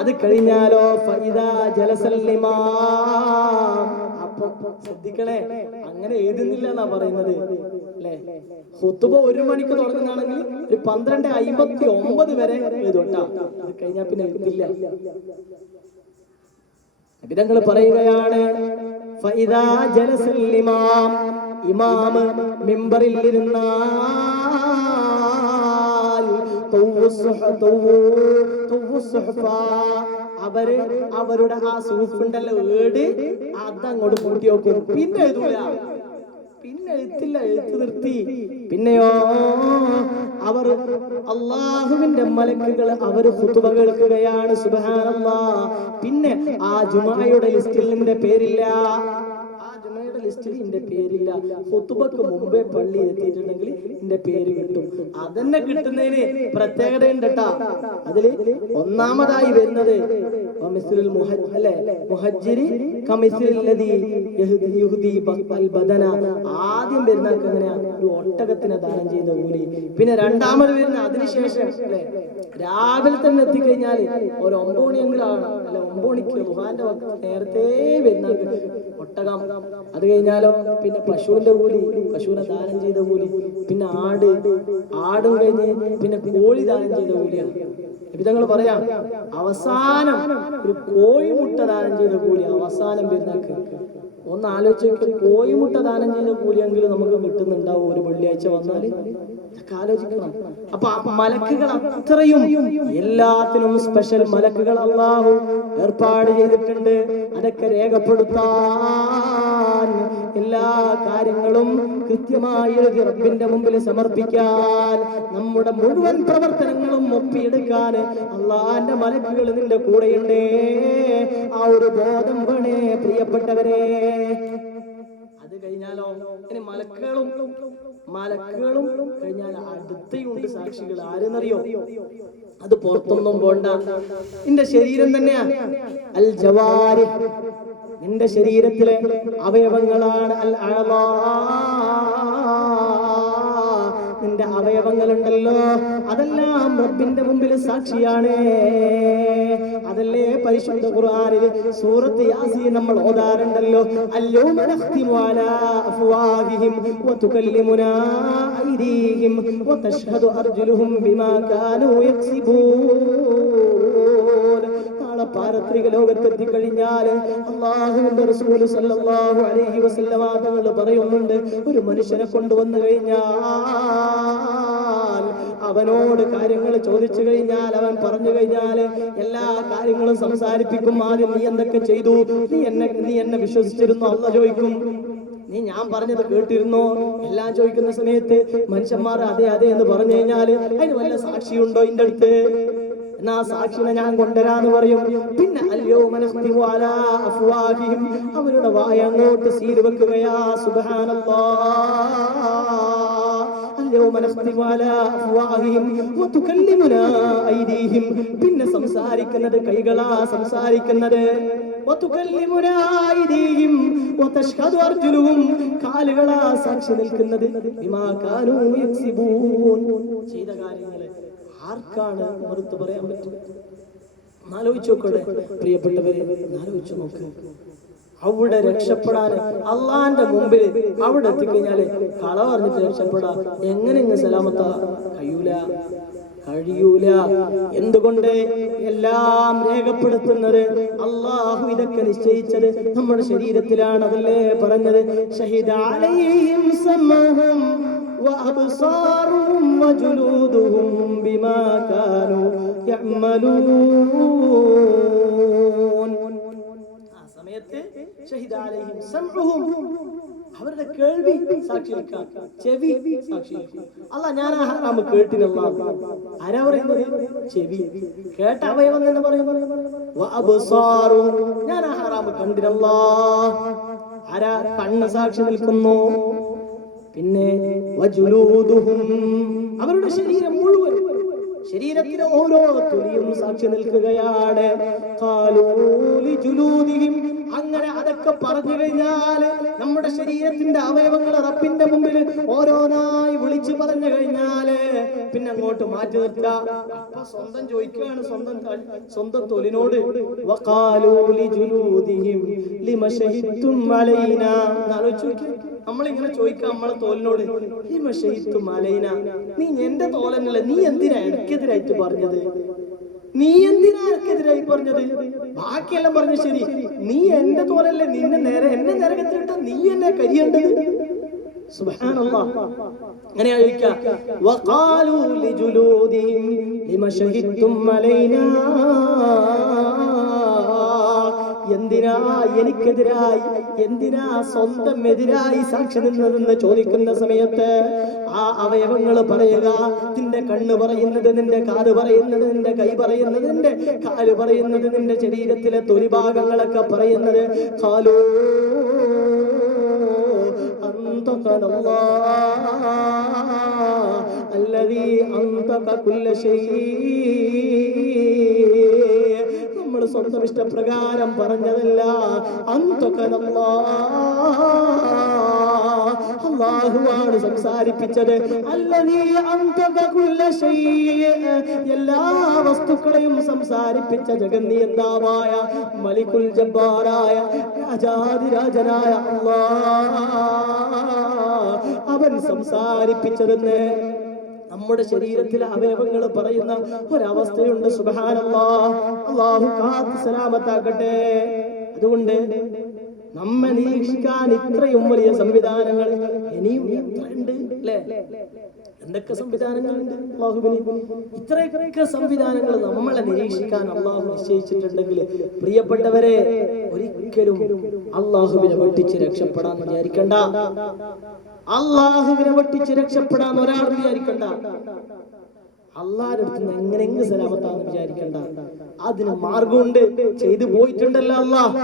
അത് കഴിഞ്ഞാലോ ഫൈദാ ജലസൽ ഇമാം. അപ്പൊ ശ്രദ്ധിക്കണേ, അങ്ങനെ എഴുതുന്നില്ല എന്നാ പറയുന്നത് അല്ലേ. ഖുത്ബ 1 മണിക്ക് തുടങ്ങുന്നതാണെങ്കിൽ ഒരു 12:59 വരെ എഴുതോട്ടാ. അത് കഴിഞ്ഞാൽ പിന്നെ എഴുതില്ല. നബിതങ്ങൾ പറയുകയാണ് ഫൈദാ ജലസൽ ഇമാം, ഇമാം മിമ്പറിൽ ഇരുന്നാൽ അവര് അവരുടെ ആ സൂഫുണ്ടല്ലോ ഏട് അതങ്ങോട്ട് കൂട്ടി വെക്കും. പിന്നെ എഴുതൂല, പിന്നെ എഴുത്തില്ല, എഴുത്ത് നിർത്തി. പിന്നെയോ അവർ അള്ളാഹുവിന്റെ മലക്കുകൾ അവർ ഖുതുബ കേൾക്കുകയാണ്. സുബ്ഹാനല്ലാഹ്. പിന്നെ ആ ജുമാഅയുടെ ലിസ്റ്റിൽ നിന്റെ പേരില്ല, ലിസ്റ്റിൽ എന്റെ പേരില്ല. ഖുതുബക്ക് മുമ്പേ പള്ളി എത്തിയിട്ടുണ്ടെങ്കിൽ എന്റെ പേര് കിട്ടും. അതന്നെ കിട്ടുന്നതിന് പ്രത്യേകത ഉണ്ട് കേട്ടാ. അതില് ഒന്നാമതായി വരുന്നത് ആദ്യം വരുന്ന എങ്ങനെയാ? ഒരു ഒട്ടകത്തിനെ ദാനം ചെയ്ത കൂലി. പിന്നെ രണ്ടാമത് വരുന്ന അതിനുശേഷം അല്ലെ, രാവിലെ തന്നെ എത്തിക്കഴിഞ്ഞാല് ഒരു 9 മണിയെങ്കിലും ആണ് അല്ലെ, 9 മണിക്ക് റുഹാന്റെ നേരത്തെ വരുന്ന ഒട്ടകം. അത് കഴിഞ്ഞാലോ പിന്നെ പശുവിന്റെ കൂലി, പശുവിനെ ദാനം ചെയ്ത കൂലി. പിന്നെ ആടും കഴിഞ്ഞ് പിന്നെ കോഴി ദാനം ചെയ്ത കൂലിയാണ്. വിധങ്ങൾ പറയാം അവസാനം ഒരു കോഴിമുട്ട ദാനം ചെയ്ത കൂലി അവസാനം പെരുന്നാൾക്ക്. ഒന്ന് ആലോചിച്ച്, കോഴിമുട്ട ദാനം ചെയ്ത കൂലിയെങ്കിലും നമുക്ക് കിട്ടുന്നുണ്ടാവും ഒരു വെള്ളിയാഴ്ച വന്നാല്. ഇതൊക്കെ ആലോചിക്കണം. അപ്പൊ മലക്കുകൾ അത്രയും എല്ലാത്തിനും സ്പെഷ്യൽ മലക്കുകൾ അല്ലാഹു ഏർപ്പാട് ചെയ്തിട്ടുണ്ട്. അതൊക്കെ രേഖപ്പെടുത്താൻ, എല്ലാ കാര്യങ്ങളും കൃത്യമായി എഴുതി റബ്ബിന്റെ മുമ്പിൽ സമർപ്പിക്കാൻ, നമ്മുടെ മുഴുവൻ പ്രവർത്തനങ്ങളും ഒപ്പിയെടുക്കാൻ അള്ളാന്റെ മലക്കുകൾ നിന്റെ കൂടെയുണ്ടേ. ആ ഒരു ബോധം വേണേ പ്രിയപ്പെട്ടവരെ. അത് കഴിഞ്ഞാലോ ഇനി മലക്കുകളും കഴിഞ്ഞാൽ അടുത്തയുണ്ട് സാക്ഷികൾ. ആരെന്നറിയോ? അത് പുറത്തൊന്നും പോണ്ട, നിന്റെ ശരീരം തന്നെയാ. അൽ ജവാരി, നിന്റെ ശരീരത്തിലെ അവയവങ്ങളാണ്. അൽ അഅ്ളാ, നിന്റെ അവയവങ്ങളുണ്ടല്ലോ അതെല്ലാം റബ്ബിന്റെ മുമ്പിൽ സാക്ഷിയാണ്. അതല്ലേ പരിശുദ്ധ ഖുർആനിൽ സൂറത്ത് യാസീൻ നമ്മൾ ഓതാറുണ്ടല്ലോ. അൽയൗമ നഖ്തിമു അലാ അഫ്വാഹിഹിം വതുകല്ലിമുനാ ഐദീഹിം വതശ്ഹദു അർജുലുഹും ബിമാ കാനൂ യക്സിബൂൻ. നാളെ പാരത്രിക ലോകത്തെത്തി കഴിഞ്ഞാൽ അല്ലാഹുവിന്റെ റസൂൽ സല്ലല്ലാഹു അലൈഹി വസല്ലമ തങ്ങൾ പറയുന്നുണ്ട്, ഒരു മനുഷ്യനെ കൊണ്ടുവന്നു കഴിഞ്ഞാൽ അവനോട് കാര്യങ്ങൾ ചോദിച്ചു കഴിഞ്ഞാൽ അവൻ പറഞ്ഞു കഴിഞ്ഞാൽ എല്ലാ കാര്യങ്ങളും സംസാരിപ്പിക്കും. ആദ്യം നീ എന്തൊക്കെ ചെയ്തു, നീ എന്നെ വിശ്വസിച്ചിരുന്നോ? അല്ലാഹു ചോദിക്കും. നീ ഞാൻ പറഞ്ഞത് കേട്ടിരുന്നോ? എല്ലാം ചോദിക്കുന്ന സമയത്ത് മനുഷ്യന്മാർ അതെ അതെ എന്ന് പറഞ്ഞു കഴിഞ്ഞാൽ അതിന് വല്ല സാക്ഷിയുണ്ടോ എന്റെ അടുത്ത്? എന്നാ സാക്ഷിനെ ഞാൻ കൊണ്ടുവരാന്ന് പറയും. പിന്നെ അവരുടെ വായ അങ്ങോട്ട് സീൽ വെക്കുകയാ. പിന്നെ സംസാരിക്കുന്നത് കൈകളാ സംസാരിക്കുന്നത്. കാലുകളാ സാക്ഷി നിൽക്കുന്നത്. ചെയ്ത കാര്യങ്ങള് ആർക്കാണ് മറുത്ത് പറയാൻ പറ്റും? ആലോചിച്ച് നോക്കട്ടെ പ്രിയപ്പെട്ടവരെ, ആലോചിച്ചു നോക്ക്. അവിടെ രക്ഷപ്പെടാൻ അള്ളാന്റെ മുമ്പിൽ അവിടെ എത്തിക്കഴിഞ്ഞാല് കള പറഞ്ഞിട്ട് രക്ഷപ്പെടാം എങ്ങനെ സലാമത്താ? കഴിയൂല. എന്തുകൊണ്ട്? എല്ലാം രേഖപ്പെടുത്തുന്നത് അള്ളാഹു ഇതൊക്കെ നിശ്ചയിച്ചത് നമ്മുടെ ശരീരത്തിലാണ്. അതല്ലേ പറഞ്ഞത്, ഷഹീദ അലൈഹിം സമഉഹും വഅബ്സാറുഹും വജുലൂദുഹും ബിമാ കാനൂ യഅമലൂൻ. ആ സമയത്ത് ഷഹീദ അലൈഹിം സമഉഹും, അവരുടെ കേൾവി സാക്ഷി നിൽക്കാം, ചെവി സാക്ഷി നിൽക്കാം. അല്ല ഞാൻ ആ ഹറാമ് കേട്ടിനല്ല. ആരാ പറയുന്നത്? ചെവി. കേട്ട അവയവം എന്ന് പറയുന്നത് ഞാൻ ആ ഹറാമ് കണ്ടിനല്ലാ. ആരാ? കണ്ണ് സാക്ഷി നിൽക്കുന്നു. പിന്നെ വജുലൂദുഹും, അവരുടെ ശരീരം മുഴുവൻ, ശരീരത്തിലെ ഓരോ തൊലിയും സാക്ഷി നിൽക്കുകയാണ്. ഖാലൂ ലിജുലൂദിഹിം, അങ്ങനെ അതൊക്കെ പറഞ്ഞു കഴിഞ്ഞാൽ നമ്മുടെ ശരീരത്തിന്റെ അവയവങ്ങൾ റബ്ബിന്റെ മുമ്പിൽ ഓരോന്നായി വിളിച്ചു പറഞ്ഞു കഴിഞ്ഞാല് പിന്നെ അങ്ങോട്ട് മാറ്റി നിർത്താം. അപ്പൊ സ്വന്തം ചോദിക്കുകയാണ് സ്വന്തം തൊലിനോട്, വഖാലൂ ലിജുലൂദിഹിം ലിമ ശഹിദ്തും അലൈനാ. നമ്മളിങ്ങനെ ചോദിക്കാം നമ്മളെ തോലിനോട്, ലിമ ശഹിദ്തും അലൈനാ, നീ എന്റെ തോലനല്ല, നീ എന്തിനാ എനിക്കെതിരായിട്ട് പറഞ്ഞത്? നീ എന്തിനാ എനിക്കെതിരായി പറഞ്ഞത്? ബാക്കിയെല്ലാം പറഞ്ഞു ശരി, നീ എന്റെ തോലല്ലേ, നിന്നെ നേരെ എന്നെ നരകത്തിലിട്ട നീ എന്നെ കരിയേണ്ടത്? സുബ്ഹാനല്ലാഹ്. അങ്ങനെ ചോദിക്കാം, വഖാലൂ ലിജുലൂദിഹിം ലിമ ശഹിദ്തും അലൈനാ, എന്തിനാ എനിക്കെതിരായി, എന്തിനാ സ്വന്തം എതിരായി സാക്ഷി നിന്നതെന്ന് ചോദിക്കുന്ന സമയത്ത് ആ അവയവങ്ങൾ പറയുക, നിന്റെ കണ്ണ് പറയുന്നത്, നിന്റെ കാത് പറയുന്നത്, നിന്റെ കൈ പറയുന്നത്, നിന്റെ കാല് പറയുന്നത്, നിന്റെ ശരീരത്തിലെ തൊലിഭാഗങ്ങളൊക്കെ പറയുന്നത്, ഖാലൂ അന്തഖനല്ലാഹ് അല്ലദീ അന്തഖ കുല്ല ശൈ. നമ്മൾ സ്വന്തം ഇഷ്ടപ്രകാരം പറഞ്ഞതല്ല, അല്ലാഹുവാണ് സംസാരിപ്പിച്ചത്. അല്ലദീ അന്തഖ കുല്ല ശൈ, എല്ലാ വസ്തുക്കളെയും സംസാരിപ്പിച്ച ജഗന്നിയന്താവായ മലിക്കുൽ ജബ്ബാറായ രാജാതിരാജനായ അല്ലാഹ്, അവൻ സംസാരിപ്പിച്ചതെന്ന് നമ്മുടെ ശരീരത്തിലെ അവയവങ്ങൾ പറയുന്ന ഒരവസ്ഥയുണ്ട്. സുബ്ഹാനല്ലാഹ്. അല്ലാഹു കാത്ത് സലാമത്താക്കട്ടെ. അതുകൊണ്ട് നമ്മെ നിരീക്ഷിക്കാൻ ഇത്രയും വലിയ സംവിധാനങ്ങൾ ഇനിയും എത്രയുണ്ട് അല്ലേ? എന്തൊക്കെ സംവിധാനങ്ങളുണ്ട് അല്ലാഹുവിന്. ഇത്രയൊക്കെ സംവിധാനങ്ങൾ നമ്മളെ നിരീക്ഷിക്കാൻ അല്ലാഹു നിശ്ചയിച്ചിട്ടുണ്ടെങ്കിൽ പ്രിയപ്പെട്ടവരെ, ഒരിക്കലും അല്ലാഹുവിനെ വെട്ടിച്ച് രക്ഷപ്പെടാൻ വിചാരിക്കണ്ട. അല്ലാഹുവിനെ വെട്ടിച്ച് രക്ഷപ്പെടാൻ ഒരാൾ വിചാരിക്കണ്ട. അള്ളാഹിന്റെ അടുത്ത് നിന്ന് എങ്ങനെയെങ്കിലും സലാമത്താന്ന് വിചാരിക്കണ്ട. അതിന് മാർഗമുണ്ട്. ചെയ്തു പോയിട്ടുണ്ടല്ലോ അല്ലാഹ്,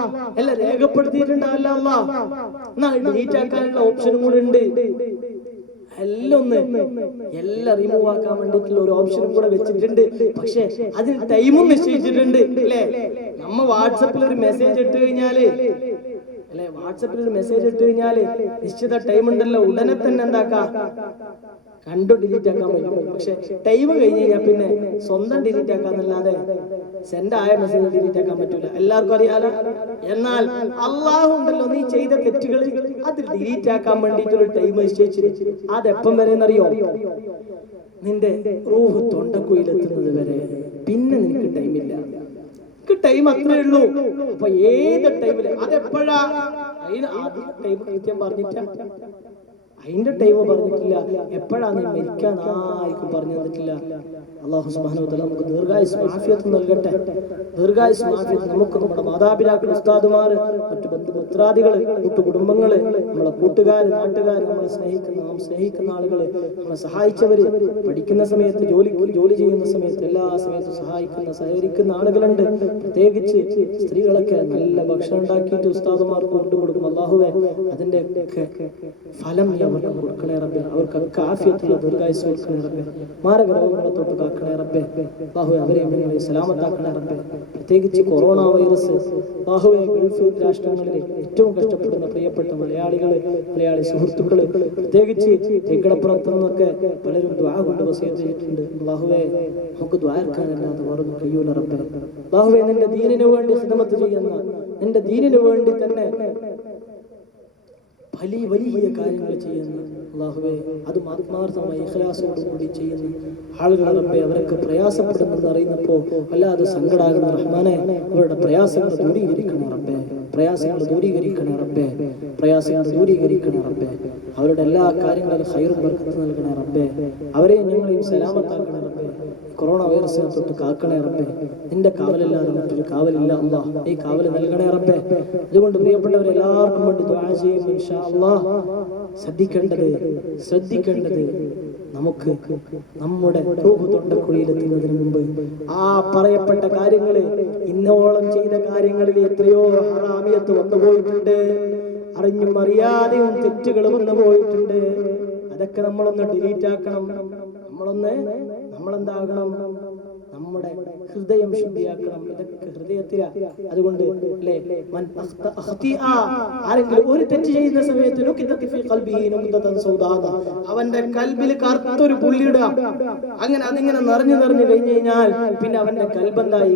എല്ലാം രേഖപ്പെടുത്തിയിട്ടുണ്ടല്ലോ അല്ലാഹ്. എന്നാൽ ഡിലീറ്റ് ആക്കാനുള്ള ഓപ്ഷനും കൂടെ ഉണ്ട്. എല്ലാം റിമൂവ് ആക്കാൻ വേണ്ടിയിട്ടുള്ള ഒരു ഓപ്ഷനും കൂടെ വെച്ചിട്ടുണ്ട്. പക്ഷെ അതിന് ടൈമും നിശ്ചയിച്ചിട്ടുണ്ട് അല്ലേ? നമ്മ വാട്സപ്പിൽ ഒരു മെസ്സേജ് ഇട്ട് കഴിഞ്ഞാല് അല്ലെ, വാട്സപ്പിൽ ഒരു മെസ്സേജ് ഇട്ട് കഴിഞ്ഞാല് നിശ്ചിത ടൈം ഉണ്ടല്ലോ, ഉടനെ തന്നെ എന്താക്കാം, കണ്ടു ഡിലീറ്റ് ആക്കാൻ പറ്റും. പക്ഷെ ടൈം കഴിഞ്ഞ് കഴിഞ്ഞാൽ പിന്നെ സ്വന്തം ഡിലീറ്റ് ആക്കാന്നല്ലാതെ സെൻഡ് ആയ മെസ്സേജ് ഡിലീറ്റ് ആക്കാൻ പറ്റൂല. എല്ലാവർക്കും അറിയാലോ. എന്നാൽ അള്ളാഹു ഉണ്ടല്ലോ, നീ ചെയ്ത തെറ്റുകൾ അത് ഡിലീറ്റ് ആക്കാൻ വേണ്ടിയിട്ടൊരു ടൈം നിശ്ചയിച്ചിട്ട് അതെപ്പം വരെ എന്നറിയോ? നിന്റെ റൂഹ് തൊണ്ടക്കുയിലെത്തുന്നത് വരെ. പിന്നെ നിനക്ക് ടൈമില്ല. ടൈം അത്രേ ഉള്ളൂ. അപ്പൊ ഏത് ടൈമില് അതെപ്പോഴാ? അതിന് ആദ്യം ടൈം കൃത്യം പറഞ്ഞിട്ടാ, അതിന്റെ ടൈം പറഞ്ഞിട്ടില്ല. എപ്പോഴാ നീ മരിക്കാൻ ആർക്കും പറഞ്ഞു തന്നിട്ടില്ല. അല്ലാഹു സുബ്ഹാനഹു വ തആല നമുക്ക് ദീർഘായുസ്സും ആഫിയത്തും നൽകട്ടെ. ദീർഘായുസ്സും ആഫിയത്തും നമുക്ക്, നമ്മുടെ മാതാപിതാക്കൾ, ഉസ്താദുമാർ, മറ്റു ബന്ധുമിത്രാദികൾ, കൂട്ടുകുടുംബങ്ങള്, നമ്മളെ കൂട്ടുകാർ, നാട്ടുകാർ, നാം സ്നേഹിക്കുന്ന ആളുകൾ, നമ്മളെ സഹായിച്ചവര്, പഠിക്കുന്ന സമയത്ത്, ജോലി ചെയ്യുന്ന സമയത്ത്, എല്ലാ സമയത്തും സഹകരിക്കുന്ന ആളുകളുണ്ട്. പ്രത്യേകിച്ച് സ്ത്രീകളൊക്കെ നല്ല ഭക്ഷണം ഉണ്ടാക്കിയിട്ട് ഉസ്താദുമാർക്ക് കൊണ്ടുകൊടുക്കും. അല്ലാഹുവേ, അതിന്റെ ഫലം നീ അവർക്ക് കൊടുക്കണേ റബ്ബേ. അവർക്ക് ആഫിയത്തുള്ള ദീർഘായുസ്സ് കൊടുക്കണേ റബ്ബേ. മാരകരോഗങ്ങളെ തൊട്ട് കാക്കണേ റബ്ബേ. അല്ലാഹുവേ, അവരെ സലാമത്താക്കണേ റബ്ബേ. പ്രത്യേകിച്ച് കൊറോണ വൈറസ് അല്ലാഹുവേ, ഗൾഫ് രാഷ്ട്രങ്ങളിൽ ഏറ്റവും കഷ്ടപ്പെടുന്ന പ്രിയപ്പെട്ട മലയാളി സുഹൃത്തുക്കള്, പ്രത്യേകിച്ച് തെക്കടപ്പുറത്ത് നിന്നൊക്കെ പലരും ദുആ കൊണ്ട് വസിയത്ത് ചെയ്തിട്ടുണ്ട്. അല്ലാഹുവേ, നമുക്ക് ദ്വാരക്കാനല്ലാതെ വേറൊന്നും കഴിയൂല റബ്ബേ. അല്ലാഹുവേ, നിന്റെ ദീനിനു വേണ്ടി ഖിദ്മത്ത് ചെയ്യുന്ന, നിന്റെ ദീനിനു വേണ്ടി തന്നെ വലിയ കാര്യങ്ങൾ ചെയ്യുന്ന അല്ലാഹുവേ, അതും ആത്മാർത്ഥമായി ഇഖ്ലാസോടുകൂടി ചെയ്യുന്ന ആളുകൾ റബ്ബേ, അവരൊക്കെ പ്രയാസപ്പെടുന്നെന്ന് അറിയുന്നപ്പോ വല്ലാതെ സങ്കടാകുന്ന റഹ്മാനെ, അവരുടെ പ്രയാസങ്ങൾ ദൂരീകരിക്കണം റബ്ബേ. പ്രയാസങ്ങൾ ദൂരീകരിക്കണേ റബ്ബേ. അവരുടെ എല്ലാ കാര്യങ്ങളിലും ഖൈറും ബർക്കത്ത് നൽകണേ റബ്ബേ. അവരെയും ഞങ്ങളെയും സലാമത്താക്കണേ റബ്ബേ. കൊറോണ വൈറസിനെ തൊട്ട് കാക്കണേ റബ്ബേ. നിന്റെ കാവലല്ലാതെ മറ്റൊരു കാവലില്ല അല്ലാഹ്. ഈ കാവൽ നൽകണേ റബ്ബേ. അതുകൊണ്ട് പ്രിയപ്പെട്ടവരെല്ലാവർക്കും വേണ്ടി ദുആ ചെയ്യും ഇൻഷാ അല്ലാഹ്. ശ്രദ്ധിക്കേണ്ടത് നമുക്ക് നമ്മുടെ റൂഹ് തൊണ്ടക്കുഴിയിലെത്തുന്നതിന് മുമ്പ് ആ പറയപ്പെട്ട കാര്യങ്ങള്, ഇന്നോളം ചെയ്ത കാര്യങ്ങളിൽ എത്രയോ ഹറാമിയത്ത് വന്നുപോയിട്ടുണ്ട്, അറിഞ്ഞും അറിയാതെയും തെറ്റുകൾ വന്നു പോയിട്ടുണ്ട്. അതൊക്കെ നമ്മളൊന്ന് ഡിലീറ്റ് ആക്കണം. നമ്മളെന്താകണം? നമ്മുടെ ഹൃദയം ശുദ്ധിയാക്കണം. ഇതൊക്കെ ഹൃദയത്തില. അതുകൊണ്ട് ആരെങ്കിലും ഒരു തെറ്റ് ചെയ്യുന്ന സമയത്ത് അവന്റെ കൽബിൽ കറുത്തൊരു പുള്ളിയിടുക. അങ്ങനെ അതിങ്ങനെ നിറഞ്ഞു കഴിഞ്ഞു കഴിഞ്ഞാൽ പിന്നെ അവന്റെ കൽബെന്തായി?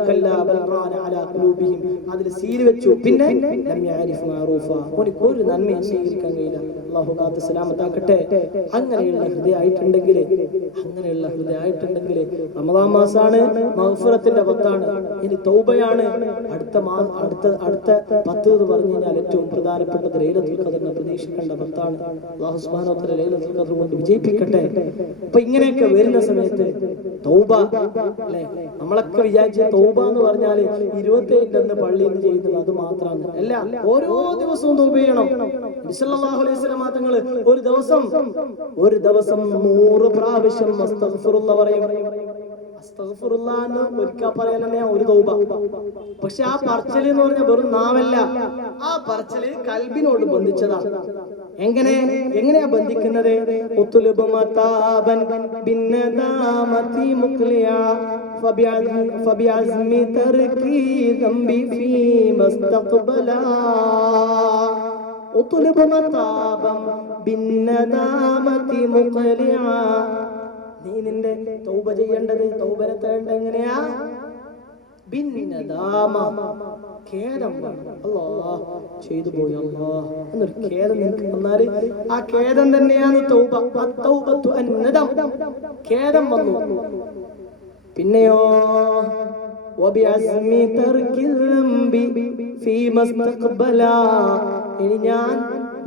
അതിൽ സീല് വെച്ചു. പിന്നെ ഒരു നന്മയും സ്വീകരിക്കാൻ കഴിയില്ല. അല്ലാഹു കാത്ത് സലാമത്താക്കട്ടെ. അങ്ങനെയുള്ള ഹൃദയമായിട്ടുണ്ടെങ്കിൽ റമദാൻ മാസമാണ്, മഗ്ഫിറത്തിന്റെ 10ആണ്. ഇനി തൗബയാണ്. അടുത്ത 10 എന്ന് പറഞ്ഞു കഴിഞ്ഞാൽ ഏറ്റവും പ്രധാനപ്പെട്ടത് ലൈലത്തുൽ ഖദറിനെ പ്രതീക്ഷിക്കേണ്ട 10ആണ്. അല്ലാഹു സുബ്ഹാനഹു വ തആല ലൈലത്തുൽ ഖദർ കൊണ്ട് വിജയിപ്പിക്കട്ടെ. അപ്പൊ ഇങ്ങനെയൊക്കെ വരുന്ന സമയത്ത് തൗബ, അല്ലെ, നമ്മളൊക്കെ വിചാരിച്ച തൗബ എന്ന് പറഞ്ഞാൽ 27 അന്ന് പള്ളിയിൽ നിന്ന് ചെയ്യുന്നത് അത് മാത്രമാണ്. അല്ല, ഓരോ ദിവസവും തൗബ ചെയ്യണം. നബി സല്ലല്ലാഹു അലൈഹി വസല്ലം തങ്ങൾ ഒരു ദിവസം 100 പ്രാവശ്യം അസ്തഗ്ഫിറുല്ലാഹ് പറയും. അസ്തഗ്ഫിറുല്ലാഹ് എന്ന് ഒരിക്കൽ പറയാനേ ഒരു തൗബ. പക്ഷെ ആ പറച്ചിൽ എന്ന് പറഞ്ഞാൽ വെറും നാവല്ല, ആ പറച്ചില് കൽബിനോട് ബന്ധിച്ചതാണ്. എങ്ങനെയാ ബന്ധിക്കുന്നത്? ഉത്ലുബ് മതാബൻ ബിന്നദാമതി മുഖ്ലിയാ ഫബിഅസ്മി തർകി ദംബി ഫീ മസ്തഖബലാ. ഉത്ലുബ് മതാബൻ ബിന്നദാമതി മുഖ്ലിയാ. നീ നിന്റെ തൗബ ചെയ്യേണ്ടത്, തൗബനെ തേടേണ്ടത് എങ്ങനെയാ? ബിന്നദാമ, ഖേദം. അല്ലാഹ് ചെയ്തു പോയി അല്ലാഹ് എന്നൊരു ഖേദം നിനക്ക് വന്നാല് ആ ഖേദം തന്നെയാണ് തൗബ. അത്തൗബത്തു അന്നദം, ഖേദം വന്നു. പിന്നെയോ വബിഅസ്മി തർകിൽ ദംബി ഫീ മസ്തഖബലാ. ഇനി ഞാൻ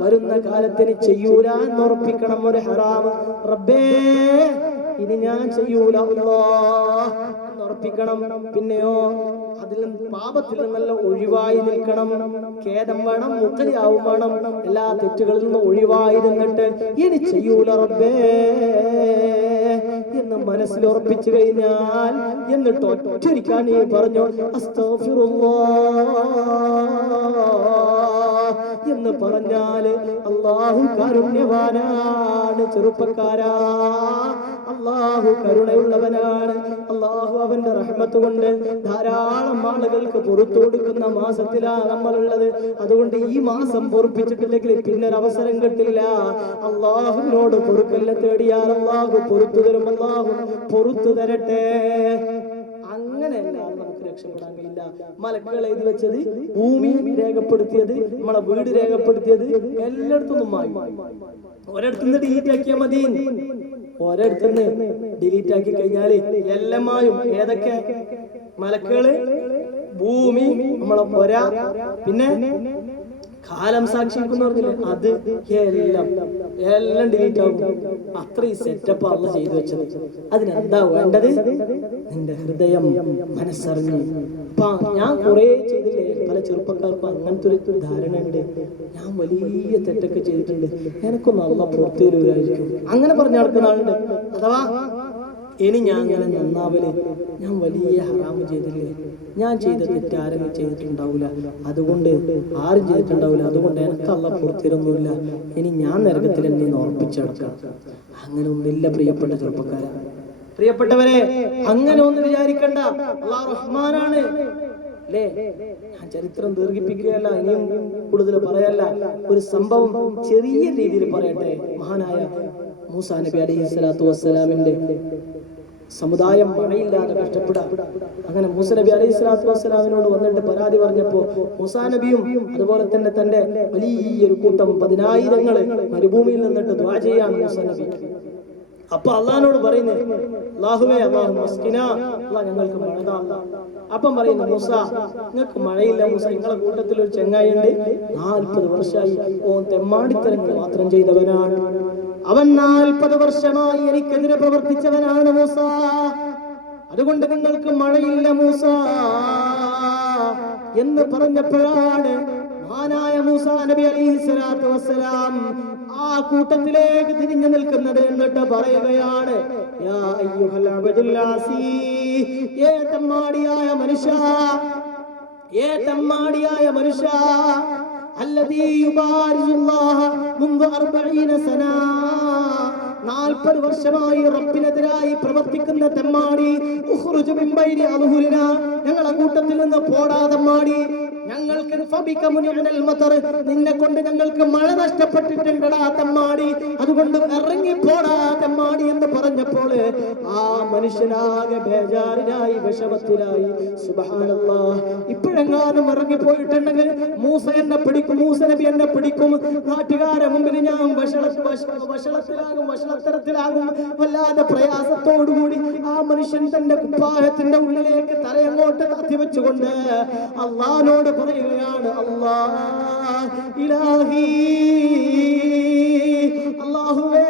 വരുന്ന കാലത്തിന് ചെയ്യൂല എന്ന് ഉറപ്പിക്കണം. ഒരു ഹറാമ് റബ്ബേ ഇനി ഞാൻ ചെയ്യൂല അല്ലാഹ് എന്ന് ഉറപ്പിക്കണം. പിന്നെയോ അതിൽ പാപത്തിൽ നിന്നെല്ലാം ഒഴിവായി നിൽക്കണം. ഖേദം വേണം, മുഖ്ലിയാവും വേണം. എല്ലാ തെറ്റുകളിൽ നിന്നും ഒഴിവായി നിന്നിട്ട് ഇനി ചെയ്യൂല റബ്ബേ എന്ന് മനസ്സിൽ ഉറപ്പിച്ചു കഴിഞ്ഞാൽ, എന്നിട്ട് ഒറ്റരിക്കാൻ നീ പറഞ്ഞു അസ്തഗ്ഫിറുല്ലാഹ് എന്ന് പറഞ്ഞാല് അല്ലാഹു കാരുണ്യവാനാണ്. ചെറുപ്പക്കാരാ, അല്ലാഹു കരുണയുള്ളവനാണ്. അല്ലാഹു അവന്റെ റഹ്മത്ത് കൊണ്ട് ധാരാളം ആളുകൾക്ക് പുറത്തു കൊടുക്കുന്ന മാസത്തിലാണ് നമ്മളുള്ളത്. അതുകൊണ്ട് ഈ മാസം പൊറുപ്പിച്ചിട്ടില്ലെങ്കിൽ പിന്നൊരു അവസരം കിട്ടില്ല. അല്ലാഹുവിനോട് പൊറുക്കല്ല തേടിയാൽ അല്ലാഹു പൊറുത്തു തരും. അല്ലാഹു പൊറുത്തു തരട്ടെ. അങ്ങനെയല്ലാതെ നമുക്ക് രക്ഷപ്പെടാൻ കഴിയില്ല. മലക്കുകൾ എഴുതി വെച്ചത്, ഭൂമി രേഖപ്പെടുത്തിയത്, നമ്മളെ വീട് രേഖപ്പെടുത്തിയത് എല്ലായിടത്തും മായി. ഒരിടത്തുനിന്ന് ഡിലീറ്റ് ആക്കിയാൽ മതി. ഒരിടത്തുനിന്ന് ഡിലീറ്റ് ആക്കി കഴിഞ്ഞാല് എല്ലാമായും. ഏതൊക്കെ മലക്കുകള്? ഭൂമി, നമ്മളെ പൊര, പിന്നെ കാലം സാക്ഷിക്കുന്ന പറഞ്ഞില്ലേ, അത് എല്ലാം ഡിലീറ്റ് ആകും. അത്രയും സെറ്റപ്പ് അള്ളാഹ് ചെയ്തു വെച്ചത്. അതിനെന്താ വേണ്ടത്? നിന്റെ ഹൃദയം മനസ്സറിഞ്ഞ്. അപ്പൊ ഞാൻ കുറെ ചെയ്തില്ലേ, പല ചെറുപ്പക്കാർക്കും അങ്ങനത്തെ ഒരു ധാരണ ഉണ്ട്. ഞാൻ വലിയ തെറ്റൊക്കെ ചെയ്തിട്ടുണ്ട്, എനിക്കൊന്നും അള്ളാഹ് പുറത്തു തരൂലായിരിക്കും, അങ്ങനെ പറഞ്ഞ നടക്കുന്ന ആളുണ്ട്. അഥവാ ഇനി ഞാൻ അങ്ങനെ നന്നാവല്, ഞാൻ വലിയ ഹറാമ് ചെയ്തില്ലേ, ഞാൻ ചെയ്ത തെറ്റ് ആരെങ്കിലും ചെയ്തിട്ടുണ്ടാവില്ല, അതുകൊണ്ട് ആരും ചെയ്തിട്ടുണ്ടാവില്ല, അതുകൊണ്ട് എനിക്ക് അള്ളാഹ് പുറത്തിരുന്നില്ല, ഇനി ഞാൻ നരകത്തിൽ എന്നെ ഉറപ്പിച്ചടക്കാം. അങ്ങനെ ഒന്നില്ല പ്രിയപ്പെട്ട ചെറുപ്പക്കാരാ, പ്രിയപ്പെട്ടവരെ, അങ്ങനെ ഒന്ന് വിചാരിക്കണ്ട. അള്ളാഹ് റഹ്മാനാണ് അല്ലേ. ഞാൻ ചരിത്രം ദീർഘിപ്പിക്കുകയല്ല, ഇനിയും കൂടുതൽ പറയല്ല. ഒരു സംഭവം ചെറിയ രീതിയിൽ പറയട്ടെ. മഹാനായ മൂസാ നബി അലൈഹി സ്വലാത്തു വസ്സലാമിന്റെ സമുദായം മഴയില്ലാതെ കഷ്ടപ്പെടാം. അങ്ങനെ മൂസാ നബി അലൈഹി സ്വലാത്തു വസ്സലാമിനോട് വന്നിട്ട് പരാതി പറഞ്ഞപ്പോ മൂസാ നബിയും അതുപോലെ തന്നെ തന്റെ വലിയൊരു കൂട്ടം 10,000 മരുഭൂമിയിൽ നിന്നിട്ട് ദുആ ചെയ്യാണ് മൂസാ നബി. അപ്പൊ അള്ളാഹിനോട് പറയുന്നത്, അല്ലാഹുവേ, അല്ലാഹു മസ്കിനാ, അല്ലാഹ് ഞങ്ങൾക്ക് മഴ താ. അപ്പം പറയുന്നു, മൂസ നിങ്ങൾക്ക് മഴയില്ല മൂസ, നിങ്ങളെ കൂട്ടത്തിൽ ഒരു ചെങ്ങായി ഉണ്ട്, 40 വർഷമായി ഓൻ തെമ്മാടിത്തരങ്ങൾ മാത്രം ചെയ്തവനാണ്, അവൻ 40 വർഷമായി എനിക്കെതിരെ പ്രവർത്തിച്ചവനാണ് മൂസ, അതുകൊണ്ട് നിങ്ങൾക്ക് മഴയില്ല മൂസ എന്ന് പറഞ്ഞപ്പോഴാണ് മഹാനായ മൂസാ നബി അലൈഹിസ്സലാത്തു വസ്സലാം ആ കൂട്ടത്തിലേക്ക് തിരിഞ്ഞു നിൽക്കുന്നത്. എന്നിട്ട് പറയുകയാണ്, യാ അയ്യുഹൽ അബ്ദുൽ ആസി, ഏ തമ്മാടിയായ മനുഷ്യ, ഏ തമ്മാടിയായ മനുഷ്യ, അല്ലദീ യുബാരിസുല്ലാഹ മുൻദു 40 സന, 40 വർഷമായി റബ്ബിനെതിരായി പ്രവർത്തിക്കുന്ന തെമ്മാടി, ഉഖ്റുജ് മിൻ ബൈനി അദ്ഹുരിനാ, ഞങ്ങളെ കൂട്ടത്തിൽ നിന്ന് പോടാ തെമ്മാടി, ഞങ്ങൾക്ക് നിന്നെ കൊണ്ട് ഞങ്ങൾക്ക് മഴ നഷ്ടപ്പെട്ടിട്ടുണ്ടടാ തെമ്മാടി, അതുകൊണ്ട് ഇറങ്ങി പോടാ തെമ്മാടി എന്ന് പറഞ്ഞപ്പോൾ ആ മനുഷ്യനാകെ ബേജാറിനായി, വിഷമത്തിലായി. സുബ്ഹാനല്ലാഹ്, ഇപ്പോഴെങ്ങാനും ഇറങ്ങി പോയിട്ടുണ്ടെങ്കിൽ മൂസ എന്നെ പിടിക്കും, മൂസ നബി എന്നെ പിടിക്കും, നാട്ടുകാരെ മുമ്പിൽ ഞാൻ വഷളത്തരത്തിലാകും. വല്ലാതെ പ്രയാസത്തോടുകൂടി ആ മനുഷ്യൻ തന്റെ കുപ്പായത്തിന്റെ ഉള്ളിലേക്ക് തലയങ്ങോട്ട് കത്തിവെച്ചുകൊണ്ട് അല്ലാഹുവോട് പറയുകയാണ്, അല്ലാഹ് ഇലാഹി, അല്ലാഹുവേ